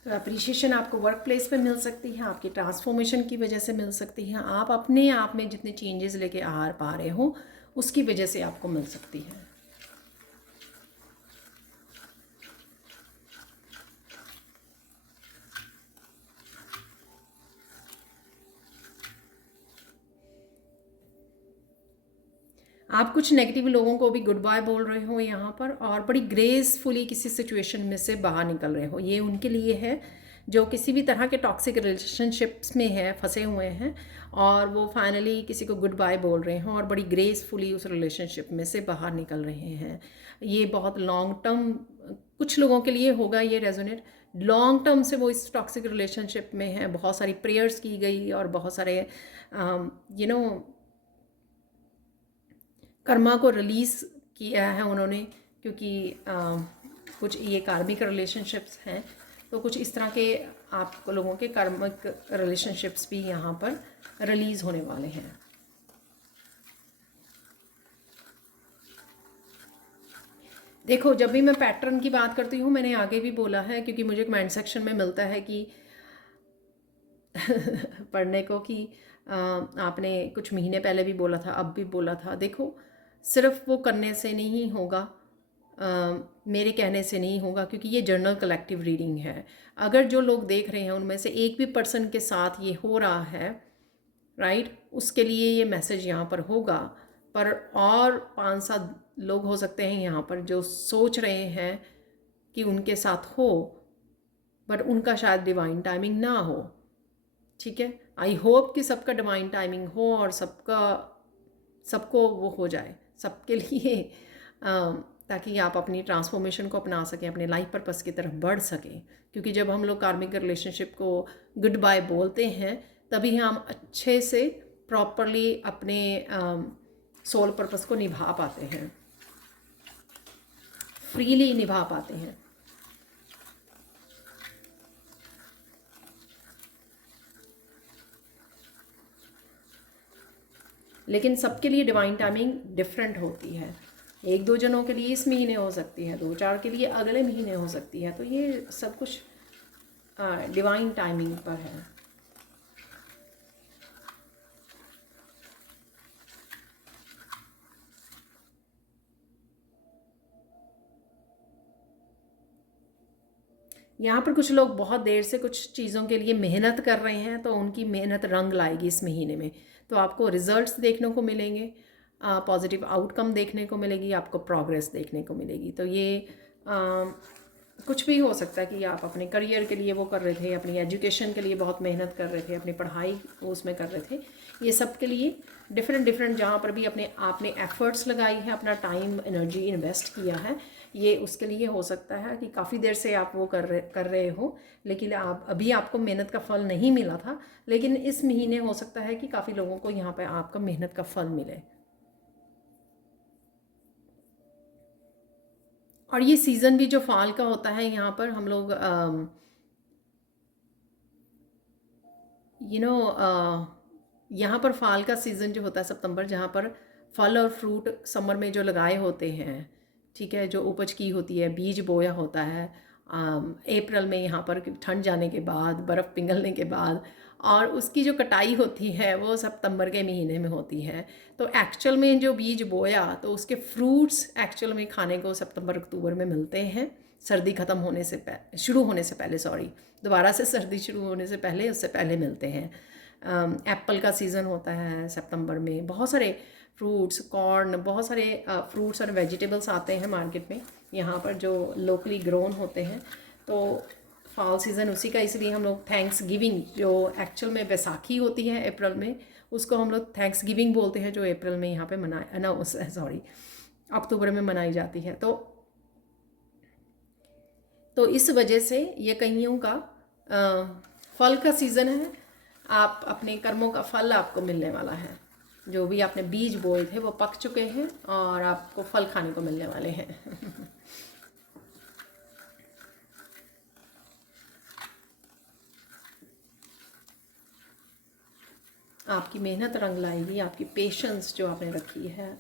तो अप्रिशिएशन आपको वर्क प्लेस पे मिल सकती है, आपकी ट्रांसफॉर्मेशन की वजह से मिल सकती है, आप अपने आप में जितने चेंजेस लेके आ पा रहे हो उसकी वजह से आपको मिल सकती है। आप कुछ नेगेटिव लोगों को भी गुड बाय बोल रहे हो यहाँ पर, और बड़ी ग्रेसफुली किसी सिचुएशन में से बाहर निकल रहे हो। ये उनके लिए है जो किसी भी तरह के टॉक्सिक रिलेशनशिप्स में है, फंसे हुए हैं, और वो फाइनली किसी को गुड बाय बोल रहे हैं और बड़ी ग्रेसफुली उस रिलेशनशिप में से बाहर निकल रहे हैं। ये बहुत लॉन्ग टर्म कुछ लोगों के लिए होगा ये रेजोनेट। लॉन्ग टर्म से वो इस टॉक्सिक रिलेशनशिप में है, बहुत सारी प्रेयर्स की गई और बहुत सारे यू नो कर्मा को रिलीज़ किया है उन्होंने, क्योंकि कुछ ये कार्मिक रिलेशनशिप्स हैं, तो कुछ इस तरह के आप लोगों के कार्मिक रिलेशनशिप्स भी यहाँ पर रिलीज़ होने वाले हैं। देखो, जब भी मैं पैटर्न की बात करती हूँ, मैंने आगे भी बोला है, क्योंकि मुझे कमेंट सेक्शन में मिलता है कि पढ़ने को कि आपने कुछ महीने पहले भी बोला था, अब भी बोला था। देखो, सिर्फ वो करने से नहीं होगा, मेरे कहने से नहीं होगा, क्योंकि ये जर्नल कलेक्टिव रीडिंग है। अगर जो लोग देख रहे हैं उनमें से एक भी पर्सन के साथ ये हो रहा है, राइट, उसके लिए ये मैसेज यहाँ पर होगा। पर और 5-7 लोग हो सकते हैं यहाँ पर जो सोच रहे हैं कि उनके साथ हो, पर उनका शायद डिवाइन टाइमिंग ना हो। ठीक है, आई होप कि सबका डिवाइन टाइमिंग हो और सबको वो हो जाए सबके लिए, ताकि आप अपनी ट्रांसफॉर्मेशन को अपना सकें, अपने लाइफ पर्पस की तरफ बढ़ सकें। क्योंकि जब हम लोग कार्मिक रिलेशनशिप को गुड बाय बोलते हैं, तभी हम अच्छे से प्रॉपरली अपने सोल पर्पस को निभा पाते हैं, फ्रीली निभा पाते हैं। लेकिन सबके लिए डिवाइन टाइमिंग डिफरेंट होती है। 1-2 जनों के लिए इस महीने हो सकती है, 2-4 के लिए अगले महीने हो सकती है। तो ये सब कुछ डिवाइन टाइमिंग पर है। यहाँ पर कुछ लोग बहुत देर से कुछ चीज़ों के लिए मेहनत कर रहे हैं, तो उनकी मेहनत रंग लाएगी इस महीने में। तो आपको रिजल्ट्स देखने को मिलेंगे, पॉजिटिव आउटकम देखने को मिलेगी, आपको प्रोग्रेस देखने को मिलेगी। तो ये कुछ भी हो सकता है कि आप अपने करियर के लिए वो कर रहे थे, अपनी एजुकेशन के लिए बहुत मेहनत कर रहे थे, अपनी पढ़ाई उसमें कर रहे थे। ये सब के लिए डिफरेंट जहाँ पर भी अपने आपने एफर्ट्स लगाई है, अपना टाइम एनर्जी इन्वेस्ट किया है, ये उसके लिए हो सकता है कि काफ़ी देर से आप वो कर रहे हो, लेकिन आप अभी आपको मेहनत का फल नहीं मिला था। लेकिन इस महीने हो सकता है कि काफ़ी लोगों को यहाँ पर आपका मेहनत का फल मिले। और ये सीज़न भी जो फाल का होता है, यहाँ पर हम लोग यहाँ पर फाल का सीज़न जो होता है सितंबर, जहाँ पर फल और फ्रूट समर में जो लगाए होते हैं, ठीक है, जो उपज की होती है, बीज बोया होता है अप्रैल में, यहाँ पर ठंड जाने के बाद, बर्फ़ पिघलने के बाद, और उसकी जो कटाई होती है वो सितंबर के महीने में होती है। तो एक्चुअल में जो बीज बोया, तो उसके फ्रूट्स एक्चुअल में खाने को सितंबर अक्टूबर में मिलते हैं, सर्दी ख़त्म होने से शुरू होने से पहले, सॉरी, दोबारा से सर्दी शुरू होने से पहले, उससे पहले मिलते हैं। एप्पल का सीज़न होता है सितंबर में, बहुत सारे फ्रूट्स, कॉर्न, बहुत सारे फ्रूट्स और वेजिटेबल्स आते हैं मार्केट में यहाँ पर जो लोकली ग्रोन होते हैं। तो फॉल सीज़न उसी का, इसलिए हम लोग थैंक्स गिविंग, जो एक्चुअल में बैसाखी होती है अप्रैल में, उसको हम लोग थैंक्स गिविंग बोलते हैं, जो अप्रैल में यहाँ पे अक्टूबर में मनाई जाती है। तो इस वजह से ये कईयों का फल का सीज़न है। आप अपने कर्मों का फल आपको मिलने वाला है, जो भी आपने बीज बोए थे वो पक चुके हैं और आपको फल खाने को मिलने वाले हैं। आपकी मेहनत रंग लाएगी, आपकी पेशेंस जो आपने रखी है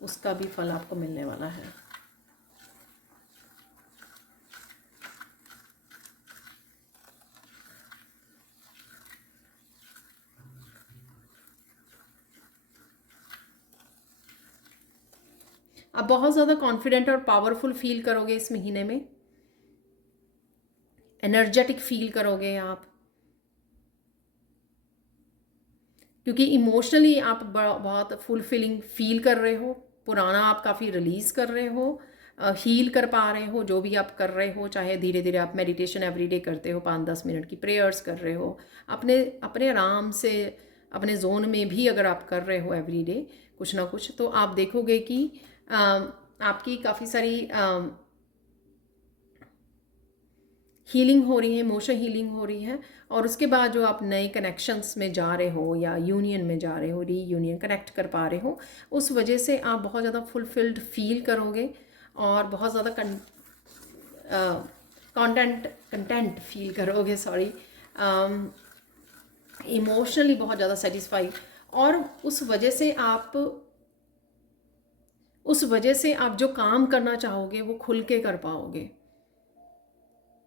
उसका भी फल आपको मिलने वाला है। आप बहुत ज़्यादा कॉन्फिडेंट और पावरफुल फील करोगे इस महीने में, एनर्जेटिक फील करोगे आप, क्योंकि इमोशनली आप बहुत फुलफिलिंग फील कर रहे हो, पुराना आप काफ़ी रिलीज़ कर रहे हो, हील कर पा रहे हो जो भी आप कर रहे हो, चाहे धीरे धीरे आप मेडिटेशन एवरीडे करते हो, 5-10 मिनट की प्रेयर्स कर रहे हो, अपने अपने आराम से अपने जोन में भी अगर आप कर रहे हो एवरीडे कुछ ना कुछ, तो आप देखोगे कि आपकी काफ़ी सारी हीलिंग हो रही है, इमोशन हीलिंग हो रही है। और उसके बाद जो आप नए कनेक्शंस में जा रहे हो या यूनियन में जा रहे हो, रीयूनियन कनेक्ट कर पा रहे हो, उस वजह से आप बहुत ज़्यादा फुलफिल्ड फील करोगे और बहुत ज़्यादा कंटेंट फील करोगे, सॉरी, इमोशनली बहुत ज़्यादा सेटिस्फाई। और उस वजह से आप जो काम करना चाहोगे वो खुल के कर पाओगे।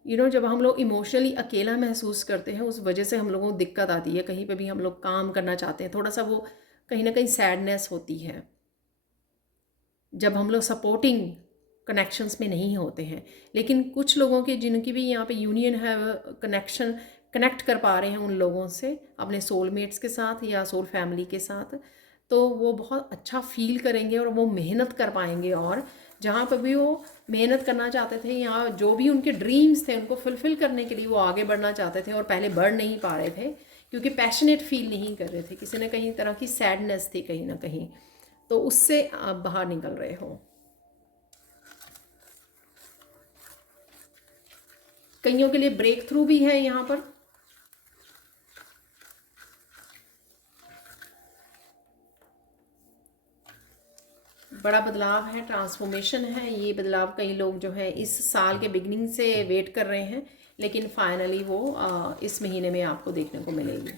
जब हम लोग इमोशनली अकेला महसूस करते हैं, उस वजह से हम लोगों को दिक्कत आती है। कहीं पे भी हम लोग काम करना चाहते हैं, थोड़ा सा वो कहीं ना कहीं सैडनेस होती है जब हम लोग सपोर्टिंग कनेक्शंस में नहीं होते हैं। लेकिन कुछ लोगों के जिनकी भी यहाँ पे यूनियन है, कनेक्ट कर पा रहे हैं उन लोगों से, अपने सोलमेट्स के साथ या सोल फैमिली के साथ, तो वो बहुत अच्छा फील करेंगे और वो मेहनत कर पाएंगे। और जहाँ पर भी वो मेहनत करना चाहते थे या जो भी उनके ड्रीम्स थे उनको फुलफ़िल करने के लिए वो आगे बढ़ना चाहते थे और पहले बढ़ नहीं पा रहे थे क्योंकि पैशनेट फील नहीं कर रहे थे, किसी न कहीं तरह की सैडनेस थी कहीं ना कहीं, तो उससे आप बाहर निकल रहे हो। कईयों के लिए ब्रेक थ्रू भी है यहाँ पर। बड़ा बदलाव है, ट्रांसफॉर्मेशन है। ये बदलाव कई लोग जो है इस साल के बिगनिंग से वेट कर रहे हैं, लेकिन फाइनली वो इस महीने में आपको देखने को मिलेगी।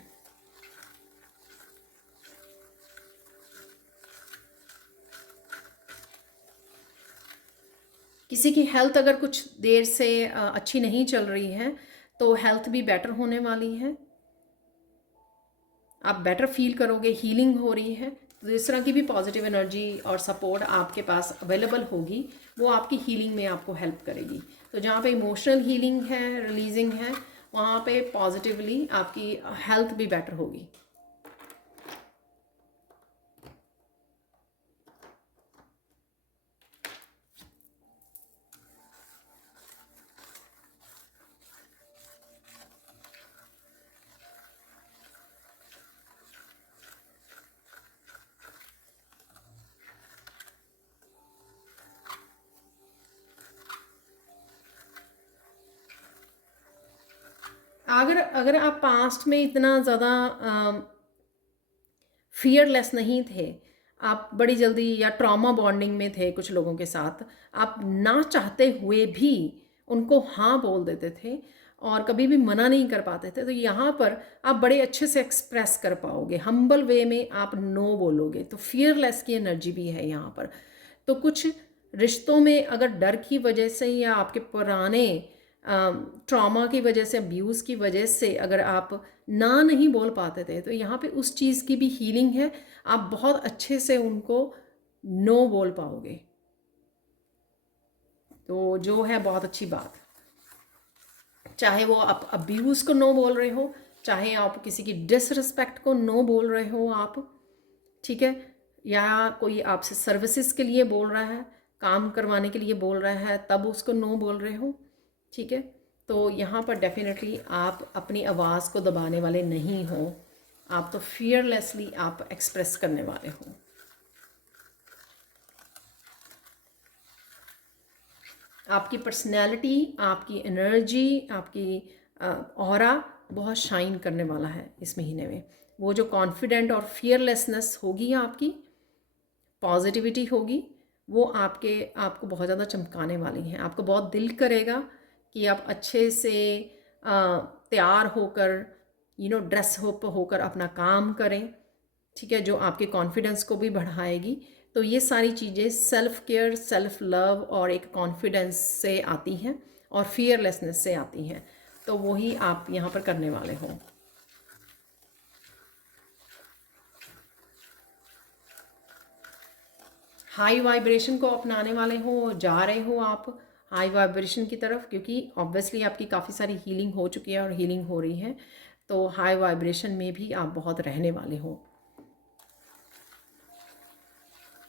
किसी की हेल्थ अगर कुछ देर से अच्छी नहीं चल रही है तो हेल्थ भी बेटर होने वाली है, आप बेटर फील करोगे, हीलिंग हो रही है, तो इस तरह की भी पॉजिटिव एनर्जी और सपोर्ट आपके पास अवेलेबल होगी, वो आपकी हीलिंग में आपको हेल्प करेगी। तो जहाँ पे इमोशनल हीलिंग है, रिलीजिंग है, वहाँ पे पॉजिटिवली आपकी हेल्थ भी बेटर होगी। अगर आप पास्ट में इतना ज़्यादा फियरलेस नहीं थे, आप बड़ी जल्दी या ट्रॉमा बॉन्डिंग में थे कुछ लोगों के साथ, आप ना चाहते हुए भी उनको हाँ बोल देते थे और कभी भी मना नहीं कर पाते थे, तो यहाँ पर आप बड़े अच्छे से एक्सप्रेस कर पाओगे, हम्बल वे में आप नो बोलोगे। तो फियरलेस की एनर्जी भी है यहाँ पर। तो कुछ रिश्तों में अगर डर की वजह से या आपके पुराने ट्रॉमा की वजह से, अब्यूज़ की वजह से अगर आप ना नहीं बोल पाते थे, तो यहाँ पे उस चीज़ की भी हीलिंग है, आप बहुत अच्छे से उनको नो बोल पाओगे। तो जो है बहुत अच्छी बात, चाहे वो आप अब्यूज़ को नो बोल रहे हो, चाहे आप किसी की डिसरिस्पेक्ट को नो बोल रहे हो आप, ठीक है, या कोई आपसे सर्विसेज के लिए बोल रहा है, काम करवाने के लिए बोल रहा है, तब उसको नो बोल रहे हो, ठीक है। तो यहाँ पर डेफिनेटली आप अपनी आवाज़ को दबाने वाले नहीं हो, आप तो फियरलेसली आप एक्सप्रेस करने वाले हो। आपकी पर्सनैलिटी, आपकी एनर्जी, आपकी ऑरा बहुत शाइन करने वाला है इस महीने में। वो जो कॉन्फिडेंट और फियरलेसनेस होगी, आपकी पॉजिटिविटी होगी, वो आपको बहुत ज़्यादा चमकाने वाली हैं। आपको बहुत दिल करेगा कि आप अच्छे से तैयार होकर, ड्रेस होकर अपना काम करें, ठीक है, जो आपके कॉन्फिडेंस को भी बढ़ाएगी। तो ये सारी चीज़ें सेल्फ़ केयर, सेल्फ़ लव और एक कॉन्फिडेंस से आती हैं और फियरलेसनेस से आती हैं। तो वही आप यहाँ पर करने वाले हो। हाई वाइब्रेशन को अपनाने वाले हो, जा रहे हो आप हाई वाइब्रेशन की तरफ, क्योंकि ऑब्वियसली आपकी काफ़ी सारी हीलिंग हो चुकी है और हीलिंग हो रही है, तो हाई वाइब्रेशन में भी आप बहुत रहने वाले हो।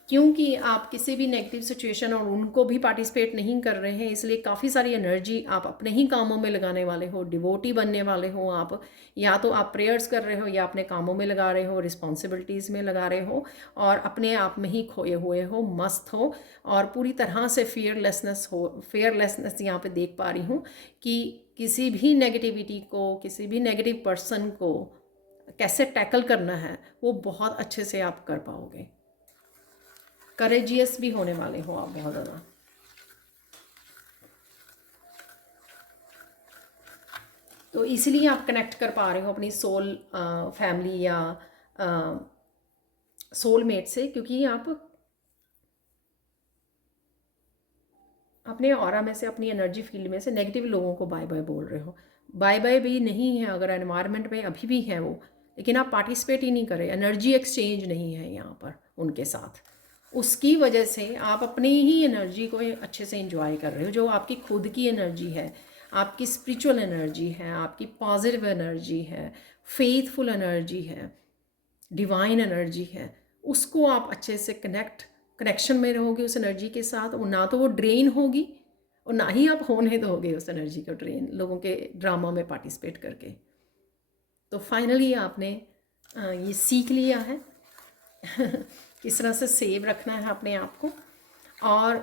क्योंकि आप किसी भी नेगेटिव सिचुएशन और उनको भी पार्टिसिपेट नहीं कर रहे हैं, इसलिए काफ़ी सारी एनर्जी आप अपने ही कामों में लगाने वाले हो, डिवोटी बनने वाले हो आप। या तो आप प्रेयर्स कर रहे हो या अपने कामों में लगा रहे हो, रिस्पॉन्सिबिलिटीज़ में लगा रहे हो, और अपने आप में ही खोए हुए हो, मस्त हो, और पूरी तरह से फेयरलेसनेस यहाँ पे देख पा रही हूँ कि किसी भी नेगेटिविटी को, किसी भी नेगेटिव पर्सन को कैसे टैकल करना है वो बहुत अच्छे से आप कर पाओगे। करेजियस भी होने वाले हो आप बहुत ज़्यादा। तो इसलिए आप कनेक्ट कर पा रहे हो अपनी सोल फैमिली या सोलमेट से, क्योंकि आप अपने ऑरा में से, अपनी एनर्जी फील्ड में से नेगेटिव लोगों को बाय बाय बोल रहे हो। बाय बाय भी नहीं है, अगर एनवायरनमेंट में अभी भी हैं वो, लेकिन आप पार्टिसिपेट ही नहीं कर रहे, एनर्जी एक्सचेंज नहीं है यहाँ पर उनके साथ। उसकी वजह से आप अपनी ही एनर्जी को अच्छे से इंजॉय कर रहे हो, जो आपकी खुद की एनर्जी है, आपकी स्पिरिचुअल एनर्जी है, आपकी पॉजिटिव एनर्जी है, फेथफुल एनर्जी है, डिवाइन एनर्जी है। उसको आप अच्छे से कनेक्शन में रहोगे उस एनर्जी के साथ, और ना तो वो ड्रेन होगी और ना ही आप होने दोगे उस एनर्जी को ड्रेन लोगों के ड्रामा में पार्टिसिपेट करके। तो फाइनली आपने ये सीख लिया है किस तरह से सेव रखना है अपने आप को। और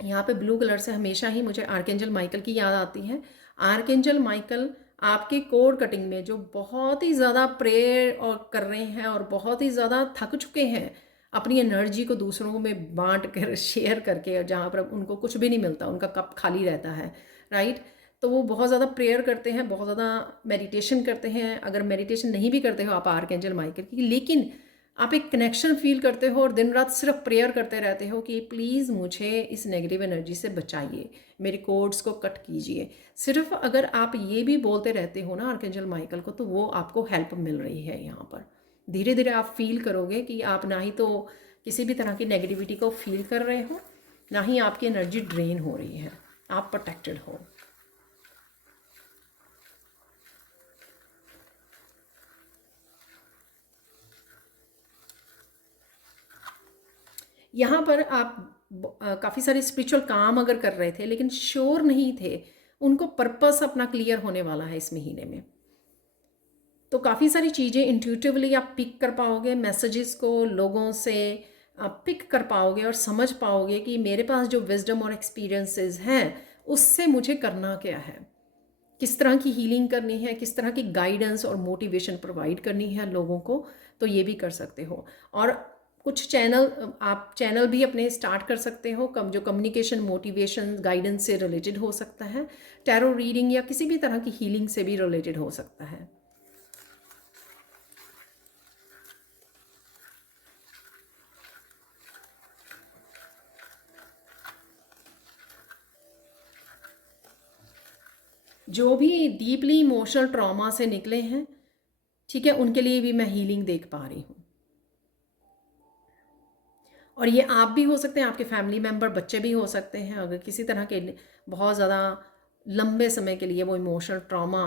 यहाँ पे ब्लू कलर से हमेशा ही मुझे आर्कएंजल माइकल की याद आती है। आर्कएंजल माइकल आपके कोड कटिंग में जो बहुत ही ज़्यादा प्रेयर और कर रहे हैं और बहुत ही ज़्यादा थक चुके हैं अपनी एनर्जी को दूसरों में बांट कर, शेयर करके, और जहाँ पर उनको कुछ भी नहीं मिलता, उनका कप खाली रहता है, राइट। तो वो बहुत ज़्यादा प्रेयर करते हैं, बहुत ज़्यादा मेडिटेशन करते हैं। अगर मेडिटेशन नहीं भी करते हो आप आर्कएंजल माइकल की, लेकिन आप एक कनेक्शन फील करते हो और दिन रात सिर्फ प्रेयर करते रहते हो कि प्लीज़ मुझे इस नेगेटिव एनर्जी से बचाइए, मेरे कोड्स को कट कीजिए। सिर्फ अगर आप ये भी बोलते रहते हो ना आर्कएंजल माइकल को, तो वो आपको हेल्प मिल रही है यहाँ पर। धीरे धीरे आप फील करोगे कि आप ना ही तो किसी भी तरह की नेगेटिविटी को फील कर रहे हो, ना ही आपकी एनर्जी ड्रेन हो रही है, आप प्रोटेक्टेड हो। यहाँ पर आप काफ़ी सारे स्पिरिचुअल काम अगर कर रहे थे लेकिन श्योर नहीं थे, उनको पर्पस अपना क्लियर होने वाला है इस महीने में। तो काफ़ी सारी चीज़ें इंट्यूटिवली आप पिक कर पाओगे, मैसेजेस को लोगों से आप पिक कर पाओगे और समझ पाओगे कि मेरे पास जो विजडम और एक्सपीरियंसेस हैं उससे मुझे करना क्या है, किस तरह की हीलिंग करनी है, किस तरह की गाइडेंस और मोटिवेशन प्रोवाइड करनी है लोगों को। तो ये भी कर सकते हो। और कुछ आप चैनल भी अपने स्टार्ट कर सकते हो, जो कम्युनिकेशन, मोटिवेशन, गाइडेंस से रिलेटेड हो सकता है, टैरो रीडिंग या किसी भी तरह की हीलिंग से भी रिलेटेड हो सकता है। जो भी डीपली इमोशनल ट्रॉमा से निकले हैं, ठीक है, उनके लिए भी मैं हीलिंग देख पा रही हूँ। और ये आप भी हो सकते हैं, आपके फैमिली मेम्बर, बच्चे भी हो सकते हैं, अगर किसी तरह के बहुत ज़्यादा लंबे समय के लिए वो इमोशनल ट्रॉमा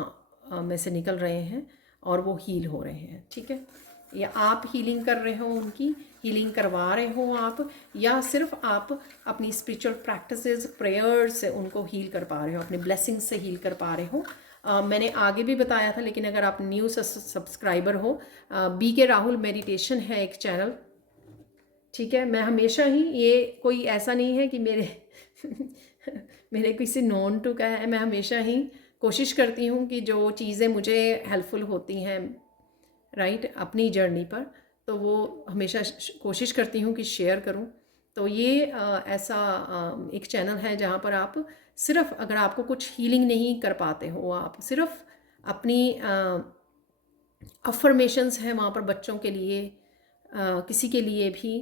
में से निकल रहे हैं और वो हील हो रहे हैं, ठीक है। या आप हीलिंग कर रहे हो, उनकी हीलिंग करवा रहे हो आप, या सिर्फ आप अपनी स्पिरिचुअल प्रैक्टिसेस, प्रेयर से उनको हील कर पा रहे हो, अपनी ब्लेसिंग्स से हील कर पा रहे हो। मैंने आगे भी बताया था, लेकिन अगर आप न्यू सब्सक्राइबर हो, बी के राहुल मेडिटेशन है एक चैनल, ठीक है। मैं हमेशा ही, ये कोई ऐसा नहीं है कि मेरे किसी नॉन टू का है, मैं हमेशा ही कोशिश करती हूँ कि जो चीज़ें मुझे हेल्पफुल होती हैं, राइट, अपनी जर्नी पर, तो वो हमेशा कोशिश करती हूँ कि शेयर करूँ। तो ये ऐसा एक चैनल है जहाँ पर आप सिर्फ, अगर आपको कुछ हीलिंग नहीं कर पाते हो, आप सिर्फ अपनी अफर्मेशंस हैं वहाँ पर बच्चों के लिए, किसी के लिए भी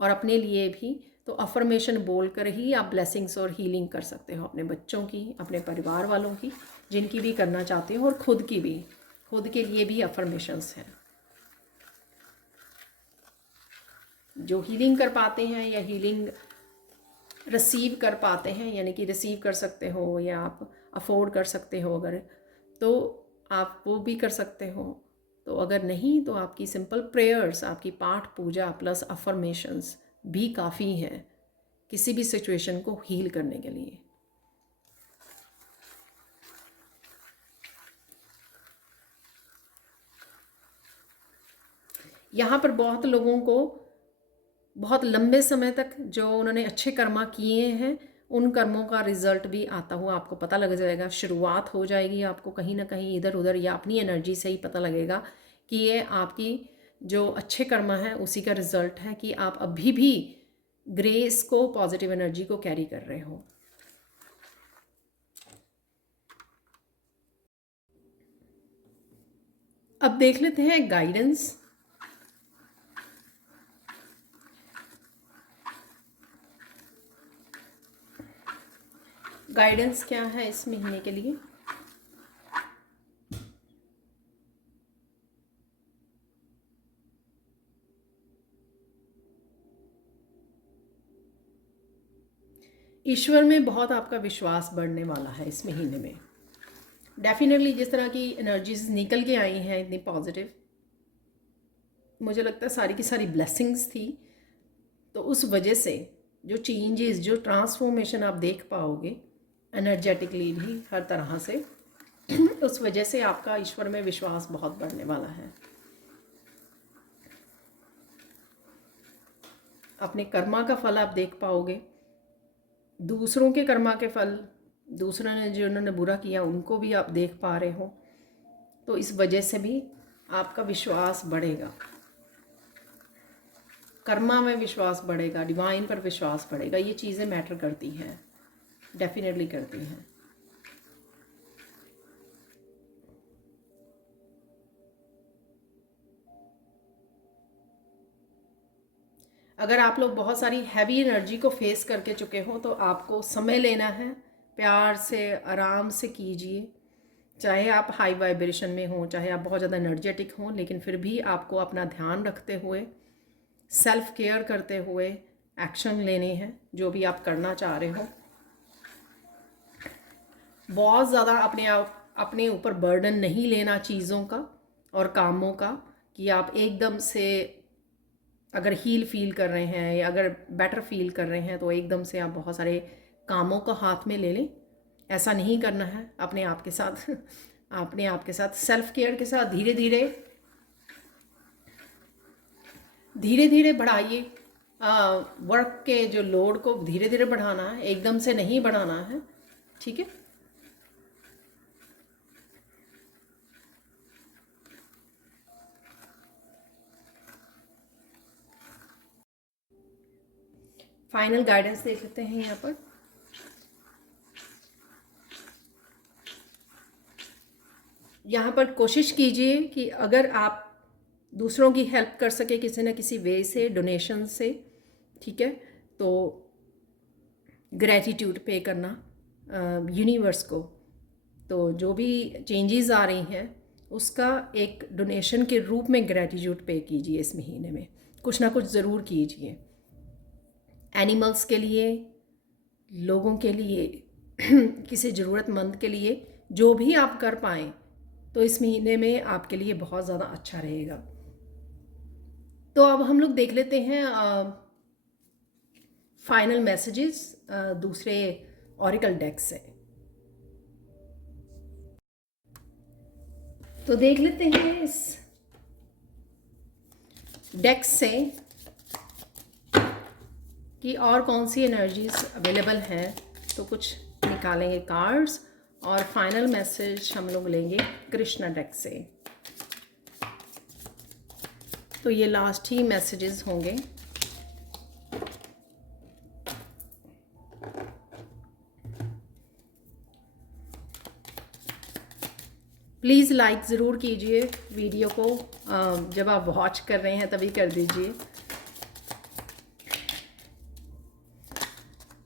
और अपने लिए भी। तो अफर्मेशन बोल कर ही आप ब्लेसिंग्स और हीलिंग कर सकते हो, अपने बच्चों की, अपने परिवार वालों की, जिनकी भी करना चाहते हो, और खुद की भी, खुद के लिए भी अफर्मेशंस हैं। जो हीलिंग कर पाते हैं या हीलिंग रिसीव कर पाते हैं, यानी कि रिसीव कर सकते हो या आप अफोर्ड कर सकते हो अगर, तो आप वो भी कर सकते हो। तो अगर नहीं, तो आपकी सिंपल प्रेयर्स, आपकी पाठ पूजा प्लस अफर्मेशंस भी काफ़ी हैं किसी भी सिचुएशन को हील करने के लिए। यहाँ पर बहुत लोगों को बहुत लंबे समय तक जो उन्होंने अच्छे कर्मा किए हैं उन कर्मों का रिजल्ट भी आता हुआ आपको पता लग जाएगा। शुरुआत हो जाएगी आपको कहीं ना कहीं इधर उधर या अपनी एनर्जी से ही पता लगेगा कि ये आपकी जो अच्छे कर्मा है उसी का रिजल्ट है कि आप अभी भी ग्रेस को, पॉजिटिव एनर्जी को कैरी कर रहे हो। अब देख लेते हैं गाइडेंस। गाइडेंस क्या है इस महीने के लिए? ईश्वर में बहुत आपका विश्वास बढ़ने वाला है इस महीने में। डेफिनेटली जिस तरह की एनर्जीज निकल के आई हैं इतनी पॉजिटिव, मुझे लगता है सारी की सारी ब्लेसिंग्स थी। तो उस वजह से जो चेंजेस, जो ट्रांसफॉर्मेशन आप देख पाओगे एनर्जेटिकली भी हर तरह से, उस वजह से आपका ईश्वर में विश्वास बहुत बढ़ने वाला है। अपने कर्मा का फल आप देख पाओगे, दूसरों के कर्मा के फल, दूसरों ने जो उन्होंने बुरा किया उनको भी आप देख पा रहे हो। तो इस वजह से भी आपका विश्वास बढ़ेगा, कर्मा में विश्वास बढ़ेगा, डिवाइन पर विश्वास बढ़ेगा। ये चीज़ें मैटर करती हैं, डेफिनेटली करती हैं। अगर आप लोग बहुत सारी हैवी एनर्जी को फेस करके चुके हो तो आपको समय लेना है, प्यार से आराम से कीजिए। चाहे आप हाई वाइब्रेशन में हो, चाहे आप बहुत ज़्यादा एनर्जेटिक हों, लेकिन फिर भी आपको अपना ध्यान रखते हुए, सेल्फ केयर करते हुए एक्शन लेने हैं जो भी आप करना चाह रहे हो। बहुत ज़्यादा अपने ऊपर बर्डन नहीं लेना चीज़ों का और कामों का कि आप एकदम से अगर हील फील कर रहे हैं या अगर बेटर फील कर रहे हैं तो एकदम से आप बहुत सारे कामों को हाथ में ले लें। ऐसा नहीं करना है। अपने आप के साथ अपने आप के साथ सेल्फ केयर के साथ धीरे धीरे बढ़ाइए। वर्क के जो लोड को धीरे धीरे बढ़ाना है, एकदम से नहीं बढ़ाना है, ठीक है। फाइनल गाइडेंस देख लेते हैं यहाँ पर। यहाँ पर कोशिश कीजिए कि अगर आप दूसरों की हेल्प कर सके किसी न किसी वे से, डोनेशन से, ठीक है, तो ग्रैटिट्यूड पे करना यूनिवर्स को। तो जो भी चेंजेस आ रही हैं उसका एक डोनेशन के रूप में ग्रैटिट्यूड पे कीजिए। इस महीने में कुछ ना कुछ ज़रूर कीजिए, एनिमल्स के लिए, लोगों के लिए, किसी ज़रूरतमंद के लिए, जो भी आप कर पाएँ तो इस महीने में आपके लिए बहुत ज़्यादा अच्छा रहेगा। तो अब हम लोग देख लेते हैं फाइनल मैसेजेस दूसरे ऑरिकल डेक से। तो देख लेते हैं इस डेक से कि और कौन सी एनर्जीज अवेलेबल हैं। तो कुछ निकालेंगे कार्ड्स और फाइनल मैसेज हम लोग लेंगे कृष्णा डेक से। तो ये लास्ट ही मैसेजेस होंगे। प्लीज़ लाइक ज़रूर कीजिए वीडियो को, जब आप वॉच कर रहे हैं तभी कर दीजिए।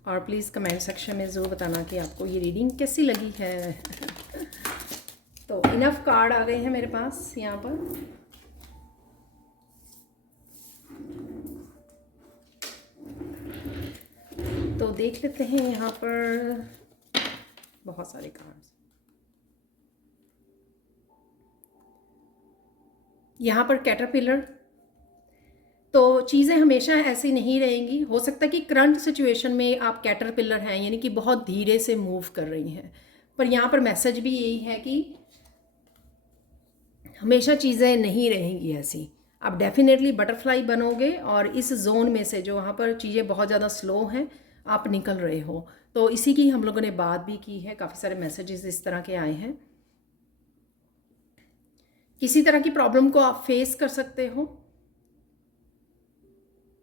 और प्लीज़ कमेंट सेक्शन में ज़रूर बताना कि आपको ये रीडिंग कैसी लगी है। तो इनफ कार्ड आ गए हैं मेरे पास यहाँ पर। तो देख लेते हैं यहाँ पर बहुत सारे कार्ड्स। यहाँ पर कैटरपिलर, तो चीज़ें हमेशा ऐसी नहीं रहेंगी। हो सकता है कि करंट सिचुएशन में आप कैटरपिलर हैं, यानी कि बहुत धीरे से मूव कर रही हैं, पर यहाँ पर मैसेज भी यही है कि हमेशा चीज़ें नहीं रहेंगी ऐसी। आप डेफिनेटली बटरफ्लाई बनोगे और इस जोन में से जो वहाँ पर चीज़ें बहुत ज़्यादा स्लो हैं आप निकल रहे हो। तो इसी की हम लोगों ने बात भी की है, काफ़ी सारे मैसेजेस इस तरह के आए हैं। किसी तरह की प्रॉब्लम को आप फेस कर सकते हो,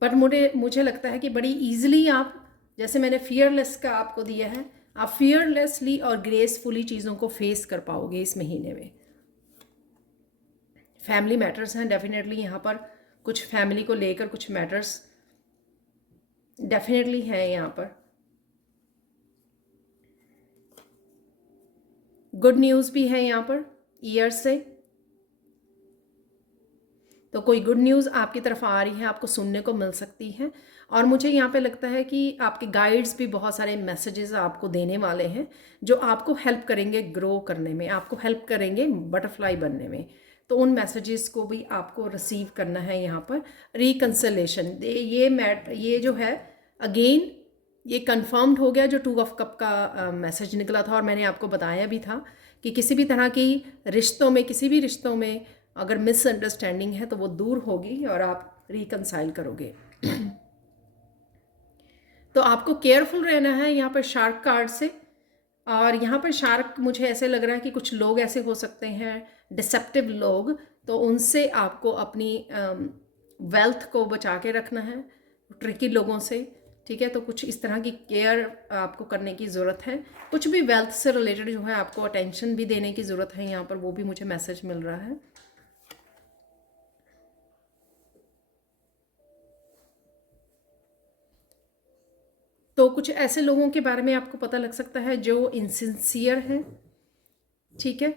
बट मुझे लगता है कि बड़ी ईजिली आप, जैसे मैंने फियरलेस का आपको दिया है, आप फियरलेसली और ग्रेसफुली चीज़ों को फेस कर पाओगे इस महीने में। फैमिली मैटर्स हैं डेफिनेटली, यहाँ पर कुछ फैमिली को लेकर कुछ मैटर्स डेफिनेटली हैं यहाँ पर। गुड न्यूज़ भी है यहाँ पर ईयर से, तो कोई गुड न्यूज़ आपकी तरफ आ रही है, आपको सुनने को मिल सकती है। और मुझे यहाँ पे लगता है कि आपके गाइड्स भी बहुत सारे मैसेजेस आपको देने वाले हैं जो आपको हेल्प करेंगे ग्रो करने में, आपको हेल्प करेंगे बटरफ्लाई बनने में। तो उन मैसेजेस को भी आपको रिसीव करना है यहाँ पर। रिकंसलेशन, ये जो है अगेन ये कंफर्म्ड हो गया जो 2 ऑफ कप का मैसेज निकला था, और मैंने आपको बताया भी था कि किसी भी तरह की रिश्तों में, किसी भी रिश्तों में अगर मिसअंडरस्टैंडिंग है तो वो दूर होगी और आप रिकंसाइल करोगे। तो आपको केयरफुल रहना है यहाँ पर शार्क कार्ड से। और यहाँ पर शार्क, मुझे ऐसे लग रहा है कि कुछ लोग ऐसे हो सकते हैं डिसेप्टिव लोग, तो उनसे आपको अपनी वेल्थ को बचा के रखना है ट्रिकी लोगों से, ठीक है। तो कुछ इस तरह की केयर आपको करने की ज़रूरत है। कुछ भी वेल्थ से रिलेटेड जो है आपको अटेंशन भी देने की ज़रूरत है यहाँ पर, वो भी मुझे मैसेज मिल रहा है। तो कुछ ऐसे लोगों के बारे में आपको पता लग सकता है जो इनसिंसियर हैं, ठीक है,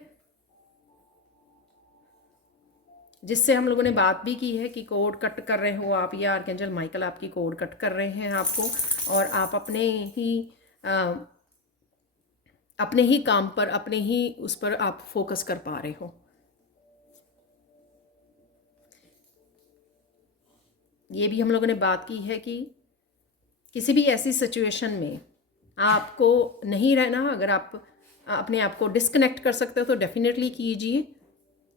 जिससे हम लोगों ने बात भी की है कि कोड कट कर रहे हो आप, या आर्कएंजल माइकल आपकी कोड कट कर रहे हैं आपको, और आप अपने ही काम पर, अपने ही उस पर आप फोकस कर पा रहे हो। ये भी हम लोगों ने बात की है कि किसी भी ऐसी सिचुएशन में आपको नहीं रहना। अगर आप अपने आप को डिस्कनेक्ट कर सकते हो तो डेफिनेटली कीजिए,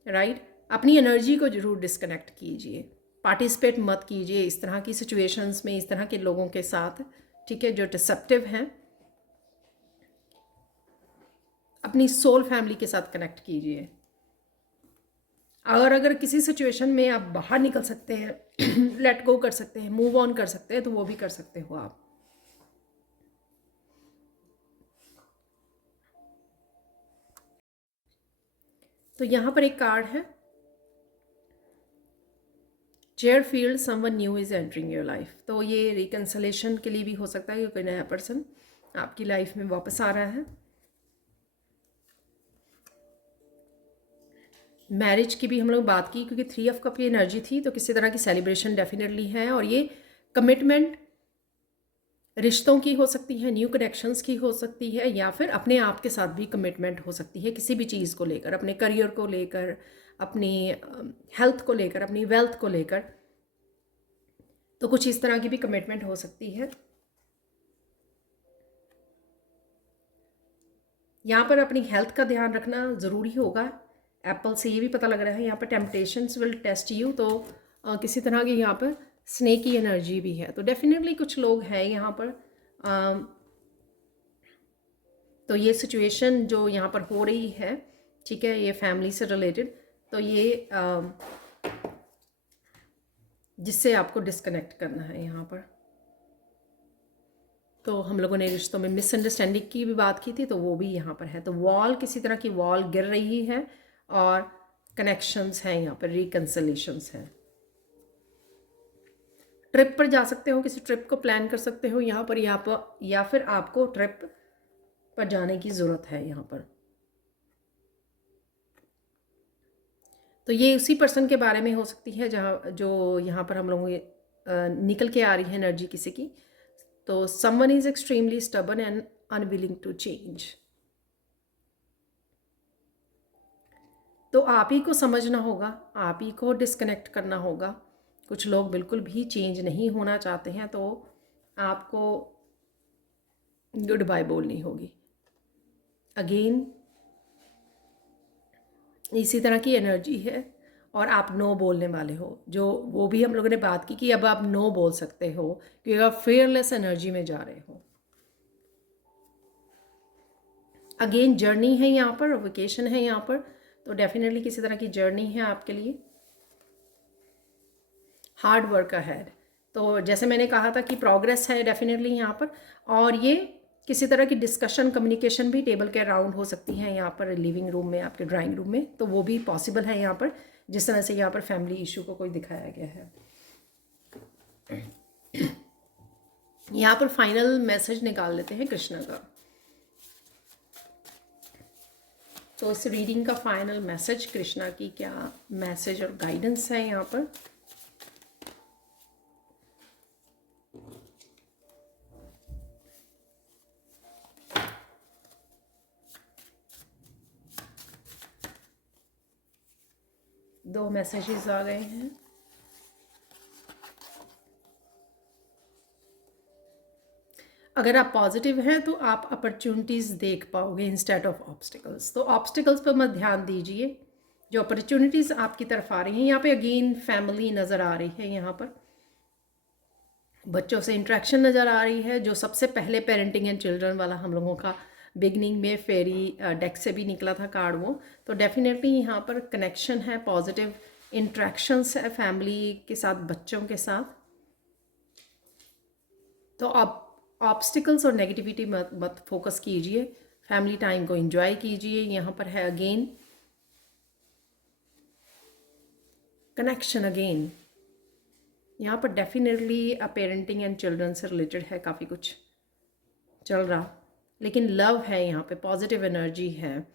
राइट। अपनी एनर्जी को जरूर डिस्कनेक्ट कीजिए, पार्टिसिपेट मत कीजिए इस तरह की सिचुएशंस में, इस तरह के लोगों के साथ, ठीक है, जो डिसेप्टिव हैं। अपनी सोल फैमिली के साथ कनेक्ट कीजिए। और अगर किसी सिचुएशन में आप बाहर निकल सकते हैं, लेट गो कर सकते हैं, मूव ऑन कर सकते हैं, तो वो भी कर सकते हो आप। तो यहाँ पर एक कार्ड है, chair field someone new is entering your life. तो ये रिकंसलेशन के लिए भी हो सकता है कि कोई नया पर्सन आपकी लाइफ में वापस आ रहा है। मैरिज की भी हम लोग बात की, क्योंकि 3 ऑफ कप की एनर्जी थी, तो किसी तरह की सेलिब्रेशन डेफिनेटली है। और ये कमिटमेंट रिश्तों की हो सकती है, न्यू कनेक्शंस की हो सकती है, या फिर अपने आप के साथ भी कमिटमेंट हो सकती है किसी भी चीज़ को लेकर, अपने करियर को लेकर, अपनी हेल्थ को लेकर, अपनी वेल्थ को लेकर। तो कुछ इस तरह की भी कमिटमेंट हो सकती है। यहाँ पर अपनी हेल्थ का ध्यान रखना ज़रूरी होगा। एप्पल से ये भी पता लग रहा है यहाँ पर टेम्पटेशंस विल टेस्ट यू, तो किसी तरह की यहाँ पर स्नेक की एनर्जी भी है। तो डेफिनेटली कुछ लोग हैं यहाँ पर। तो ये सिचुएशन जो यहाँ पर हो रही है, ठीक है, ये फैमिली से रिलेटेड, तो ये जिससे आपको डिस्कनेक्ट करना है यहाँ पर। तो हम लोगों ने रिश्तों में मिसअंडरस्टैंडिंग की भी बात की थी, तो वो भी यहाँ पर है। तो वॉल, किसी तरह की वॉल गिर रही है, और कनेक्शंस हैं यहाँ पर, रिकंसलेशंस हैं। ट्रिप पर जा सकते हो, किसी ट्रिप को प्लान कर सकते हो यहाँ पर, या फिर आपको ट्रिप पर जाने की ज़रूरत है यहाँ पर। तो ये उसी पर्सन के बारे में हो सकती है जहाँ, जो यहाँ पर हम लोगों निकल के आ रही है एनर्जी किसी की। तो someone is extremely stubborn and unwilling to change. तो आप ही को समझना होगा, आप ही को डिस्कनेक्ट करना होगा, कुछ लोग बिल्कुल भी चेंज नहीं होना चाहते हैं, तो आपको गुड बाय बोलनी होगी। अगेन इसी तरह की एनर्जी है। और आप नो बोलने वाले हो, जो वो भी हम लोगों ने बात की कि अब आप नो बोल सकते हो क्योंकि आप फेयरलेस एनर्जी में जा रहे हो। अगेन जर्नी है यहाँ पर, वेकेशन है यहाँ पर, तो डेफिनेटली किसी तरह की जर्नी है आपके लिए। हार्ड वर्क अहेड, तो जैसे मैंने कहा था कि प्रोग्रेस है डेफिनेटली यहाँ पर। और ये किसी तरह की डिस्कशन कम्युनिकेशन भी टेबल के अराउंड हो सकती है यहाँ पर, लिविंग रूम में, आपके ड्राइंग रूम में, तो वो भी पॉसिबल है यहाँ पर, जिस तरह से यहाँ पर फैमिली इशू को कोई दिखाया गया है। यहाँ पर फाइनल मैसेज निकाल लेते हैं कृष्णा का। तो इस रीडिंग का फाइनल मैसेज कृष्णा की क्या मैसेज और गाइडेंस है यहाँ पर। दो मैसेजेस आ गए हैं। अगर आप पॉजिटिव हैं तो आप अपॉर्चुनिटीज़ देख पाओगे इंस्टेड ऑफ ऑब्स्टिकल्स, तो ऑब्स्टिकल्स पर मत ध्यान दीजिए, जो अपॉर्चुनिटीज़ आपकी तरफ आ रही हैं। यहाँ पे अगेन फैमिली नज़र आ रही है, यहाँ पर बच्चों से इंट्रैक्शन नज़र आ रही है, जो सबसे पहले पेरेंटिंग एंड चिल्ड्रन वाला हम लोगों का बिगनिंग में फेरी डेक से भी निकला था कार्ड वो। तो डेफिनेटली यहाँ पर कनेक्शन है, पॉजिटिव इंट्रैक्शंस है फैमिली के साथ, बच्चों के साथ। तो आप ऑब्स्टिकल्स और नेगेटिविटी मत फोकस कीजिए, फैमिली टाइम को एंजॉय कीजिए। यहाँ पर है अगेन कनेक्शन, अगेन यहाँ पर डेफिनेटली पेरेंटिंग एंड चिल्ड्रन से रिलेटेड है, काफ़ी कुछ चल रहा, लेकिन लव है यहाँ पे, पॉजिटिव एनर्जी है।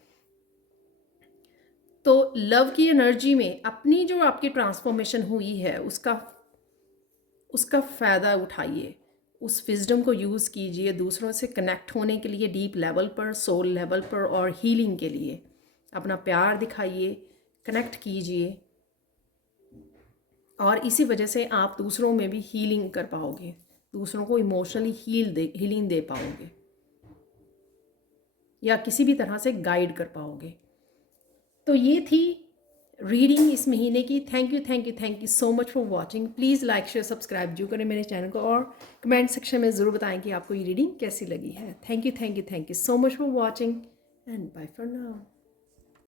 तो लव की एनर्जी में अपनी जो आपकी ट्रांसफॉर्मेशन हुई है उसका फ़ायदा उठाइए, उस विजडम को यूज़ कीजिए दूसरों से कनेक्ट होने के लिए, डीप लेवल पर, सोल लेवल पर, और हीलिंग के लिए अपना प्यार दिखाइए, कनेक्ट कीजिए, और इसी वजह से आप दूसरों में भी हीलिंग कर पाओगे, दूसरों को इमोशनली हीलिंग दे पाओगे, या किसी भी तरह से गाइड कर पाओगे। तो ये थी रीडिंग इस महीने की। Thank you so much for watching. Please like share subscribe जो करें मेरे चैनल को, और कमेंट सेक्शन में ज़रूर बताएं कि आपको ये रीडिंग कैसी लगी है। Thank you so much for watching and bye for now.